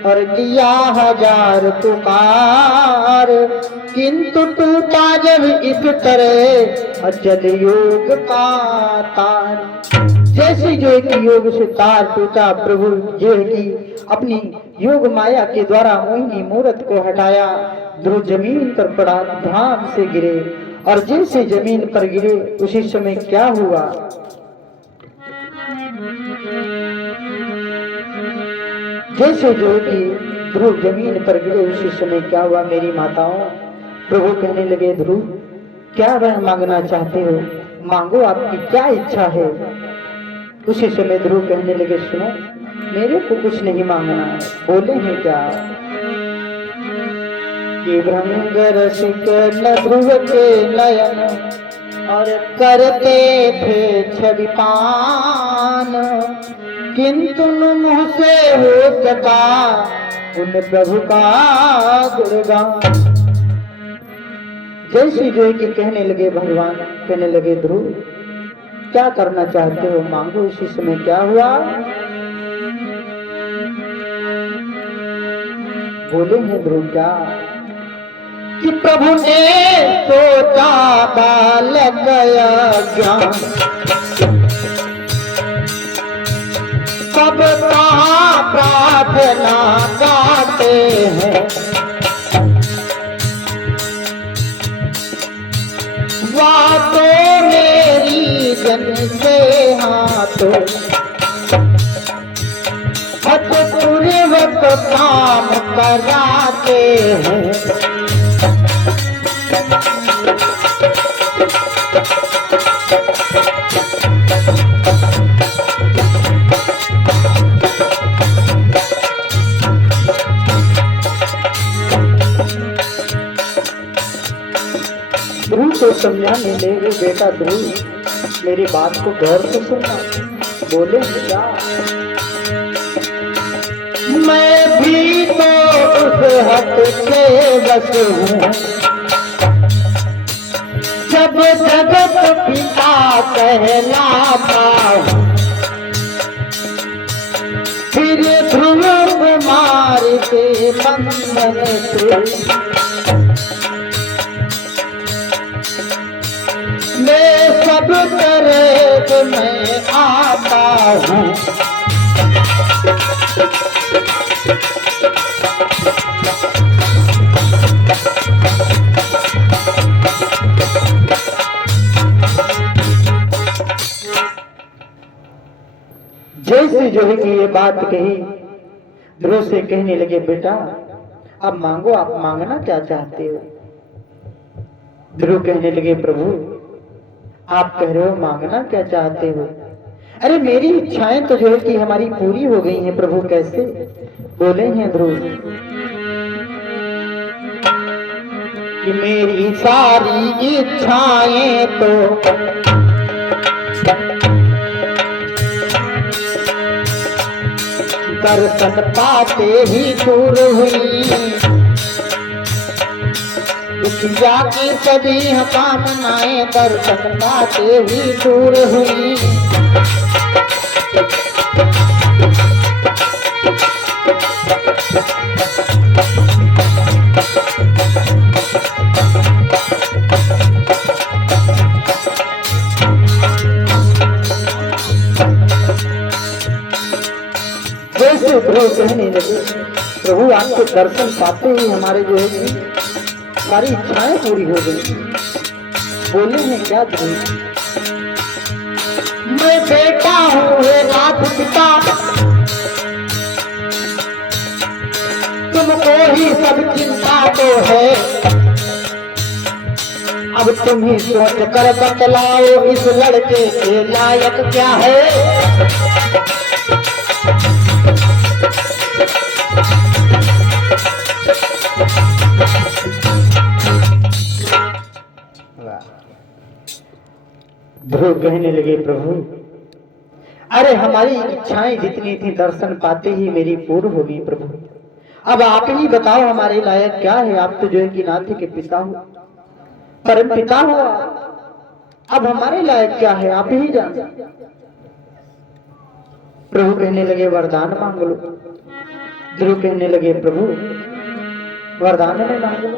और किया 1000 पुकार, किंतु टूटा जब इस तरह अचल योग का तार। जैसे जो है कि योग से तार टूटा, प्रभु जो है कि अपनी योग माया के द्वारा मोहिनी मूर्त को हटाया, ध्रुव जमीन पर पड़ा, धाम से गिरे। और जैसे जमीन पर गिरे, उसी समय क्या हुआ, जैसे जो कि ध्रुव जमीन पर गिरे, उसी समय क्या हुआ मेरी माताओं, प्रभु कहने लगे, ध्रुव क्या वह मांगना चाहते हो, मांगो, आपकी क्या इच्छा है। उसी समय ध्रुव कहने लगे, सुनो, मेरे को कुछ नहीं मांगना है। बोले हैं क्या कि भृंग रसिक न ध्रुव के नयन और करते थे छवि पान, किंतु मुँह से हो सका उन प्रभु का गुणगान। जैसे जो है कि कहने लगे भगवान, कहने लगे, ध्रुव क्या करना चाहते हो, मांगो। उसी समय क्या हुआ, बोले हैं ध्रुव क्या, कि प्रभु ने सोचा बालक ज्ञान, सबका प्रार्थना गाते हैं, बातों मेरी जन से हाथों हतपूर्वक काम कराते हैं। ध्रुव को समझाने लगे, बेटा ध्रुव मेरी बात को गौर से सुनना। बोले क्या, मैं भी तो उस हट से बस हूँ, जब जगत पिता कहलाता हूँ, फिर ध्रुव कुमार के बंधन से मैं सब तरह में आता हूँ। जैसे जो है कि ये बात कही, ध्रुव से कहने लगे, बेटा अब मांगो, आप मांगना क्या चाहते हो। ध्रुव कहने लगे, प्रभु आप कह रहे हो मांगना क्या चाहते हो, अरे मेरी इच्छाएं तो जो है कि हमारी पूरी हो गई हैं प्रभु। कैसे, बोले हैं ध्रुव कि मेरी सारी इच्छाएं तो दर्शन पाते ही दूर हुई, दुखिया की सभी कामनाएं दर्शन पाते ही दूर हुई। जैसे ध्रुव कहने लगे प्रभु आपके दर्शन पाते ही हमारे जो है कि सारी इच्छाएं पूरी हो गई। बोले हैं क्या ध्रुव? मैं बेटा हूँ हे नाथ पिता, तुमको ही सब चिंता तो है। अब तुम ही सोच कर बतलाओ इस लड़के के लायक क्या है। ध्रुव कहने लगे प्रभु अरे हमारी इच्छाएं जितनी थी दर्शन पाते ही मेरी पूर्ण हो गई प्रभु। अब आप ही बताओ हमारे लायक क्या है। आप तो जो है कि नाथ के पिता हो, परम पिता हो, अब हमारे लायक क्या है आप ही जान। प्रभु कहने लगे वरदान मांग लो। ध्रुव कहने लगे प्रभु वरदान में मांग लो।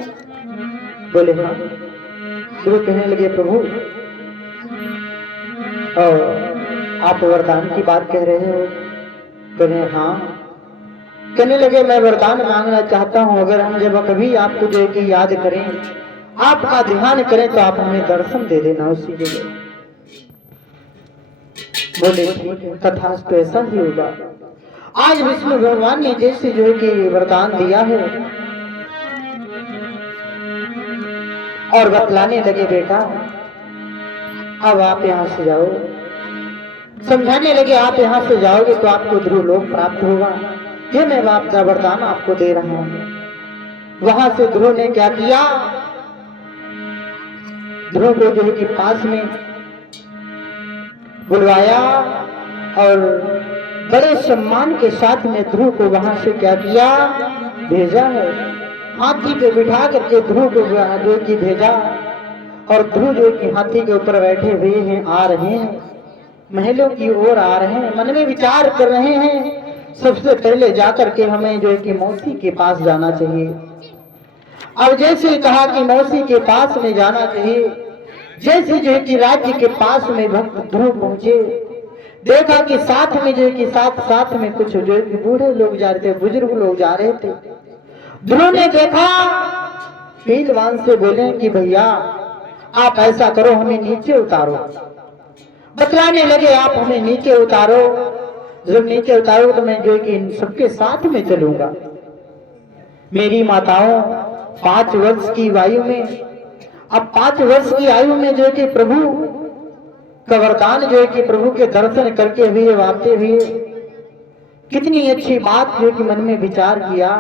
बोले हाँ। ध्रुव कहने लगे प्रभु आप वरदान की बात कह रहे हो? कहने हाँ। कहने लगे मैं वरदान मांगना चाहता हूं, अगर हम जब कभी आपको जो कि याद करें, आपका ध्यान करें तो आप हमें दर्शन दे देना उसी जगह। बोले ठीक है तथास्तु ऐसा ही होगा। आज विष्णु भगवान ने जैसे जो है कि वरदान दिया है और बतलाने लगे बेटा अब आप यहाँ से जाओ। समझाने लगे आप यहाँ से जाओगे तो आपको ध्रुव लोक प्राप्त होगा। ये मैं बाप का वरदान आपको दे रहा हूं। वहां से ध्रुव ने क्या किया, ध्रुव को जो है कि पास में बुलवाया और बड़े सम्मान के साथ में ध्रुव को वहां से क्या किया, भेजा है। हाथी पे बिठा करके ध्रुव को जो कि भेजा और ध्रुव जो कि हाथी के ऊपर बैठे हुए हैं, आ रहे हैं महलों की ओर आ रहे हैं। मन में विचार कर रहे हैं सबसे पहले जाकर के हमें जो है कि मौसी के पास जाना चाहिए। अब जैसे कहा कि मौसी के पास में जाना चाहिए, जैसे जो है कि राज्य के पास में भक्त ध्रुव पहुंचे, देखा कि साथ में जो है कि साथ में कुछ जो है कि बूढ़े लोग जा रहे थे, बुजुर्ग लोग जा रहे थे। ध्रुव ने देखा, पहलवान से बोले कि भैया आप ऐसा करो हमें नीचे उतारो। बतलाने लगे आप हमें नीचे उतारो, जब नीचे उतारो तो मैं जो है कि इन सबके साथ में चलूंगा। मेरी माताओं 5 वर्ष की आयु में, अब 5 वर्ष की आयु में जो है कि प्रभु का वरदान जो है कि प्रभु के दर्शन करके हुए आते हुए कितनी अच्छी बात जो कि मन में विचार किया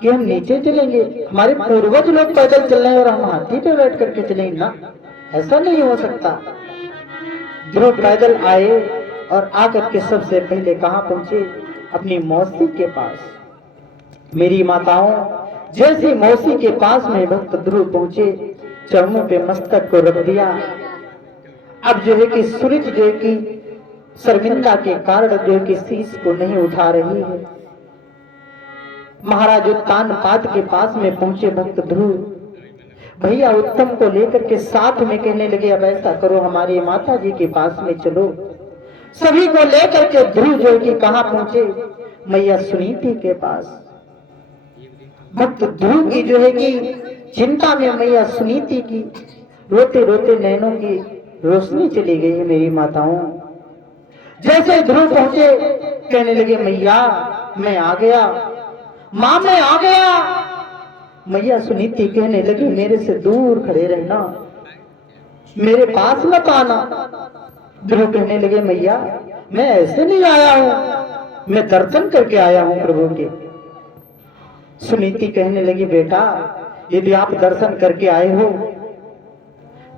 कि हम नीचे चलेंगे। हमारे पूर्वज लोग पैदल चल रहे हैं और हम हाथी पे बैठ करके चलेंगे ना, ऐसा नहीं हो सकता। ध्रुव पैदल आए और आकर के सबसे पहले कहां पहुंचे, अपनी मौसी के पास। मेरी माताओं जैसे मौसी के पास में भक्त ध्रुव पहुंचे, चरणों पे मस्तक को रख दिया। अब जो है कि सूरज जो है कि शर्मिंदा के कारण जो है कि शीश को नहीं उठा रही है। महाराज उत्तान पाद के पास में पहुंचे भक्त ध्रुव, भैया उत्तम को लेकर के साथ में कहने लगे अब ऐसा करो हमारी माता जी के पास में चलो। सभी को लेकर के ध्रुव जो है कि कहां पहुंचे, मैया सुनीति के पास। भक्त ध्रुव की जो है कि चिंता में मैया सुनीति की रोते रोते नैनों की रोशनी चली गई है। मेरी माताओं जैसे ध्रुव पहुंचे कहने लगे मैया मैं आ गया, मां मैं आ गया। मैया सुनीति कहने लगी मेरे से दूर खड़े रहना, मेरे पास मत आना। ध्रुव कहने लगे मैया मैं ऐसे नहीं आया हूं, मैं दर्शन करके आया हूं प्रभु के। सुनीति कहने लगी बेटा यदि आप दर्शन करके आए हो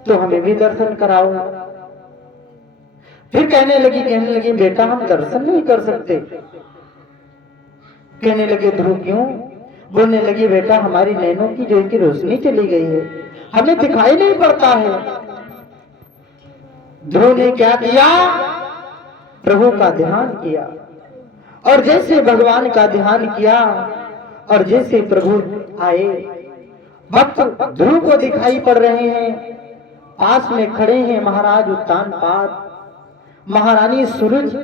तो हमें भी दर्शन कराओ। फिर कहने लगी बेटा हम दर्शन नहीं कर सकते। कहने लगे ध्रुव क्यों? बोलने लगी बेटा हमारी नैनों की जो की रोशनी चली गई है, हमें दिखाई नहीं पड़ता है। ध्रुव ने क्या किया, प्रभु का ध्यान किया और जैसे भगवान का ध्यान किया और जैसे प्रभु आए, भक्त ध्रुव को दिखाई पड़ रहे हैं। पास में खड़े हैं महाराज उत्तान पाद, महारानी सूरज,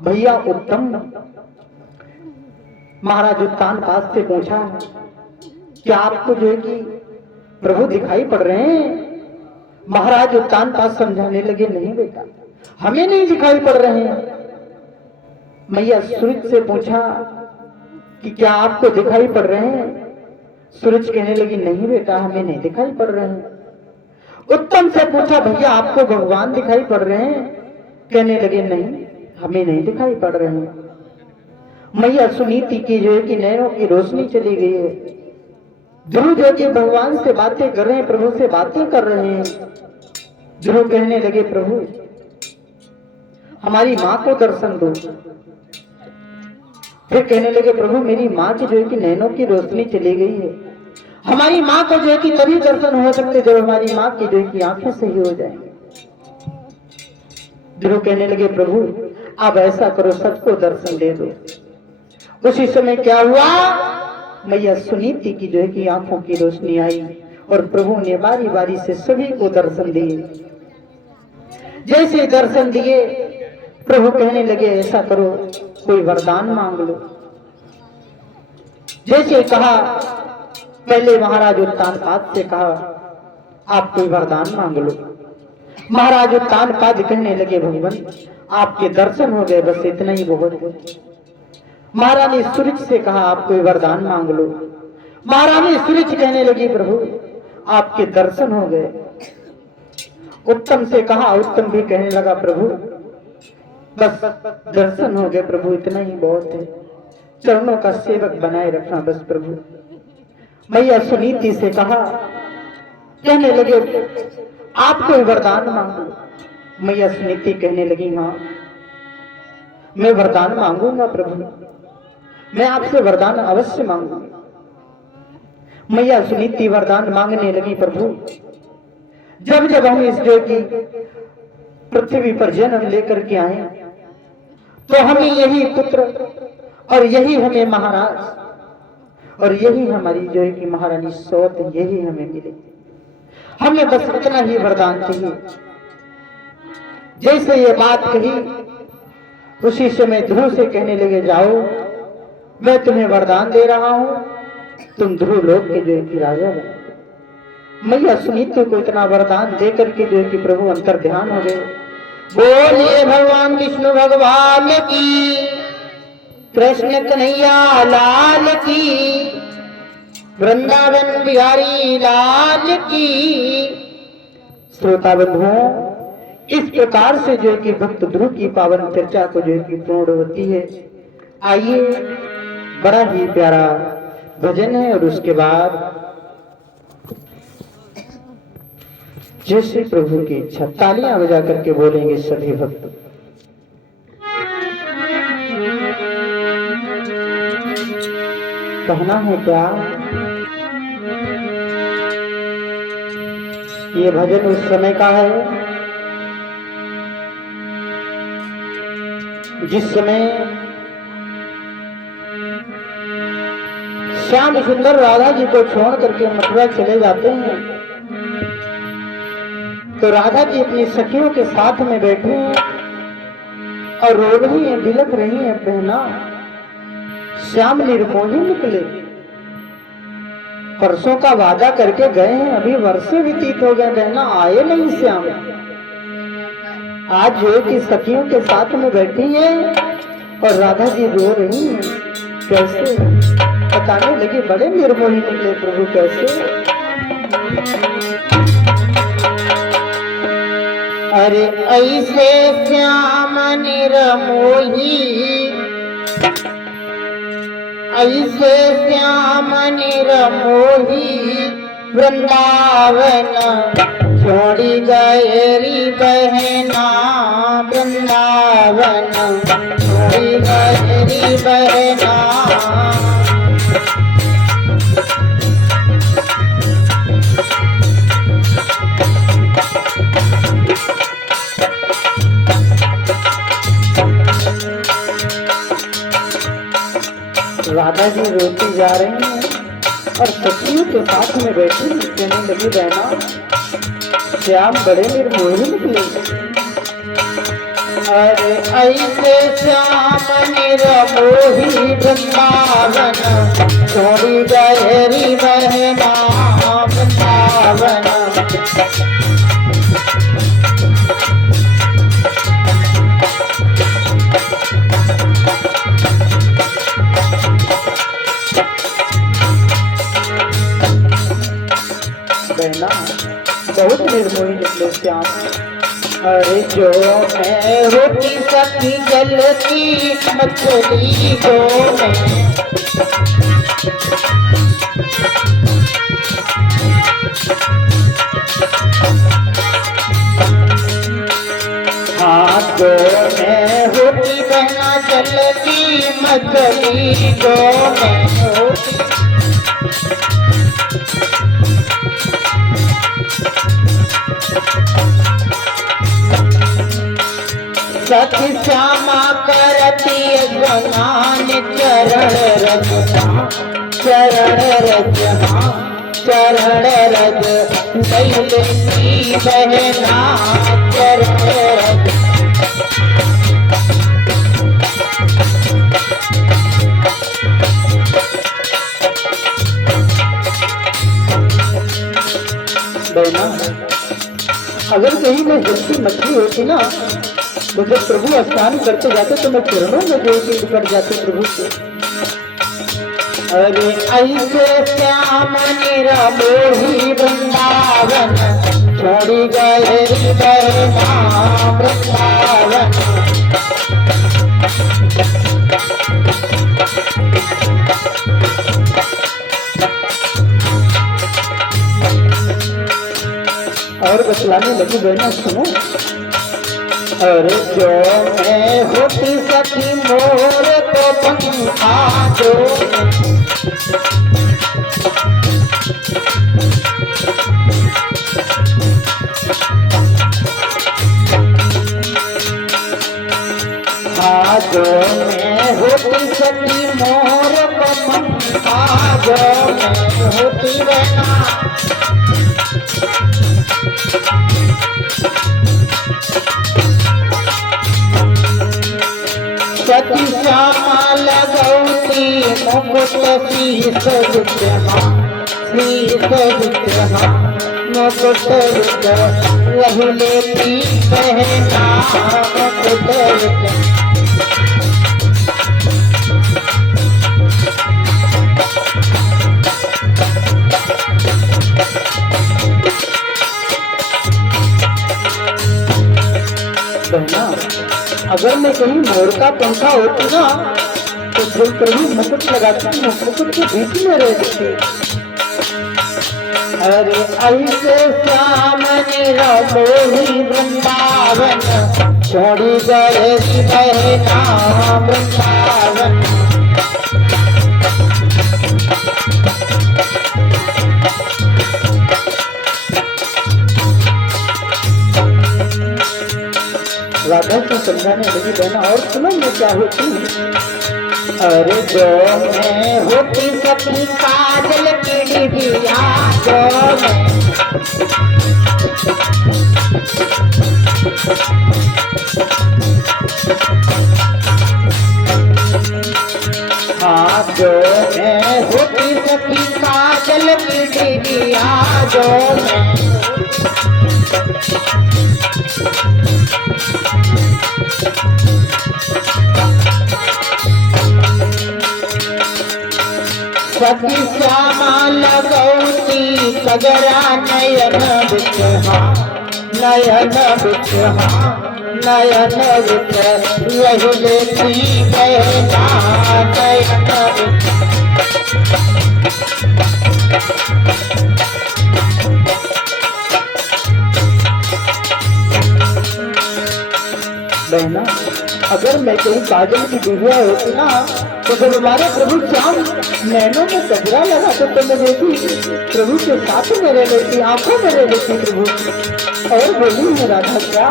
भैया उत्तम महाराज उत्तानपाद से पूछा, क्या आपको जो है कि प्रभु दिखाई पड़ रहे हैं? महाराज उत्तानपाद समझाने लगे, नहीं बेटा, हमें नहीं दिखाई पड़ रहे हैं। मैया सूरज से पूछा कि क्या आपको दिखाई पड़ रहे हैं? सूरज कहने लगी, नहीं बेटा, हमें नहीं दिखाई पड़ रहे हैं। उत्तम से पूछा, भैया आपको भगवान दिखाई पड़ रहे हैं? कहने लगे, नहीं, हमें नहीं दिखाई पड़ रहे हैं। मैया सुनीति की जो है कि नैनों की रोशनी चली गई है। ध्रुव जो कि भगवान से बातें कर रहे हैं, प्रभु से बातें कर रहे हैं। ध्रुव कहने लगे, प्रभु हमारी माँ को दर्शन दो। फिर कहने लगे, प्रभु मेरी माँ की जो है कि नैनों की रोशनी चली गई है। हमारी माँ को जो है कि तभी दर्शन हो सकते जब हमारी माँ की जो है कि आंखें सही हो जाएंगी। ध्रुव कहने लगे, प्रभु आप ऐसा करो, सबको दर्शन दे दो। उसी समय क्या हुआ, मैया सुनीति की जो है कि आंखों की रोशनी आई और प्रभु ने बारी बारी से सभी को दर्शन दिए। जैसे दर्शन दिए, प्रभु कहने लगे, ऐसा करो, कोई वरदान मांग लो। जैसे कहा, पहले महाराज उत्तानपाद से कहा, आप कोई वरदान मांग लो। महाराज उत्तानपाद कहने लगे, भगवान आपके दर्शन हो गए, बस इतना ही बहुत है। महारानी सूरज से कहा, आप कोई वरदान मांग लो। महारानी सूरज कहने लगी, प्रभु आपके दर्शन हो गए। उत्तम से कहा, उत्तम भी कहने लगा, प्रभु बस दर्शन हो गए, प्रभु इतना ही बहुत है, चरणों का सेवक बनाए रखना बस प्रभु। मैया सुनीति से कहा, कहने लगे, आप कोई वरदान मांगो। मैया सुनीति कहने लगी, हाँ मैं वरदान मांगूंगा प्रभु, मैं आपसे वरदान अवश्य मांगूंगी। मैया सुनीति वरदान मांगने लगी, प्रभु जब जब हम इस जो की पृथ्वी पर जन्म लेकर के आए तो हमें यही पुत्र और यही हमें महाराज और यही हमारी जो है कि महारानी सौत, यही हमें मिले। हमें बस इतना ही वरदान चाहिए। जैसे ये बात कही, उसी समय ध्रुव से कहने लगे, जाओ मैं तुम्हें वरदान दे रहा हूं, तुम ध्रुव लोक के जो है कि राजा बनो। मैया सुनीति को इतना वरदान दे करके जो है कि प्रभु अंतर ध्यान हो गए। बोलिए भगवान विष्णु भगवान की, कृष्ण कन्हैया लाल की, वृंदावन बिहारी लाल की। श्रोता बंधुओं, इस प्रकार से जो है कि भक्त ध्रुव की पावन चर्चा को जो है कि पूर्ण होती है। आइए, बड़ा ही प्यारा भजन है और उसके बाद जैसे प्रभु की इच्छा तालियां बजा करके बोलेंगे सभी भक्त। कहना है क्या, ये भजन उस समय का है जिस समय श्याम सुंदर राधा जी को छोड़ करके मथुरा चले जाते हैं तो राधा जी अपनी सखियों के साथ में बैठी हैं और रो रही हैं, बिलख रही हैं, बहना श्याम निर्मोही निकले, परसों का वादा करके गए हैं, अभी वर्षे व्यतीत हो गए, बहना आए नहीं श्याम। आज जो कि सखियों के साथ में बैठी हैं और राधा जी रो रही हैं, कैसे? बताने लगी, बड़े निर्मोही निकले प्रभु, कैसे? अरे ऐसे श्याम निर्मोही, ऐसे श्याम निर्मोही, वृंदावन छोड़ी गए री बहना, वृंदावन छोड़ी गए री बहना। राधा जी रोती जा रही हैं और सखियों के साथ में बैठी कहने लगी, बहना श्याम बड़े निर्मोही निकले। अरे ऐसे श्याम निर्मोही, वृंदावन बहुत निर्मोही निकले श्याम। अरे जो मैं होती सखी जलती मछली को मैं, हाँ जो मैं होती बहना जलती मछली को मैं होती, सखी श्यामा करती स्नान चरण रजना, चरण रजना, चरण रज दैलती बहना चरण रज। बहना अगर कहीं मैं जलती मछली होती ना तो जब प्रभु स्नान करते जाते तो मैं चरणों में जो के निकट जाते प्रभु से। अरे ऐसे श्याम निरमोही वृंदावन छोड़ी गए बहना वृंदावन। और बतलाने लगी बहना सुनो। अरे जो मैं होती सखी मोर को पंखा जो, हाँ जो मैं होती सखी मोर को पंखा जो मैं होती बहना, सखी श्यामा लगौती मुकुट शीस विद्यमा, शीस विद्यमा मुकुट विद्य वही लेती बहना मुकुट विद्य। अगर मैं कहीं मोर का पंखा होती ना तो जब प्रभु मुकुट लगाती मुकुट के बीच में रहती। अरे ऐसे श्याम निरमोही वृंदावन छोड़ी गए बहना वृंदावन। राधा को समझाने लगी बहना और सुनो मैं क्या होती। अरे जो मैं होती सखी काजल की डिबिया जो मैं, हाँ जो मैं होती सखी काजल की डिबिया जो मैं, सखी श्यामा लगौती कजरा नयन बिचहा, नयन बिचहा, नयन बिच वही लेती बहना नयन बिच। बहना अगर मैं कहीं काजल की डिबिया होती ना तो जब हमारे प्रभु श्याम नैनों में कजरा लगा तो मैं देखी प्रभु के साथ में रह लेती, आंखों में रह लेती प्रभु। और बोली मैं राधा क्या।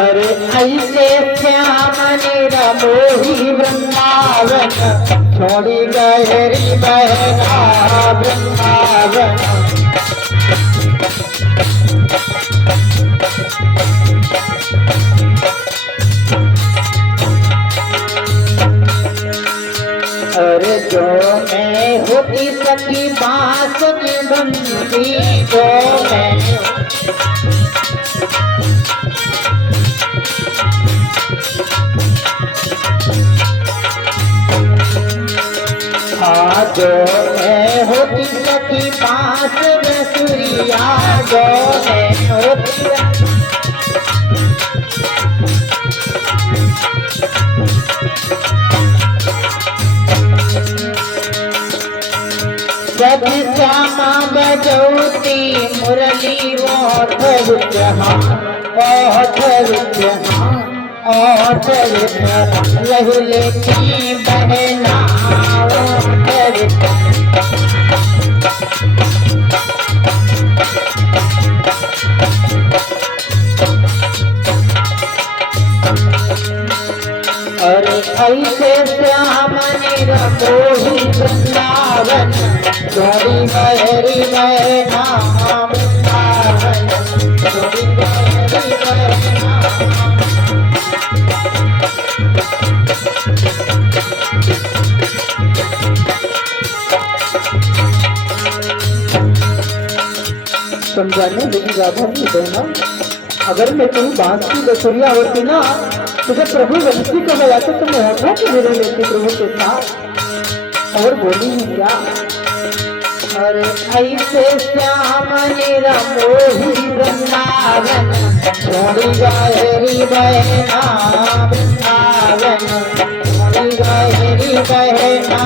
अरे ऐसे श्याम निरमोही वृंदावन छोड़ी गए बहना वृंदावन। अरे जो मैं होती सखी बांस की बंसी जो मैं, हाँ जो मैं होती सखी बांस बांसुरिया डोले ओ पिया। जब श्यामा बजौती मुरली ओठ जहाँ लहुले की बहना अरे ऐसे श्याम निरमोही वृंदावन जोड़ी गहरी बहना वृंदावन जोड़ी गहरी बहना। समझाने लगी राधा की बहना, अगर मैं कहीं बांस की बसुरिया होती ना तो जब प्रभु वंशी को बजाते तो मैं होता कि मेरे लेते प्रभु के साथ। और बोली है क्या, अरे ऐसे श्याम निरमोही वृंदावन छोड़ी गहरी बहना वृंदावन छोड़ी गहरी बहना।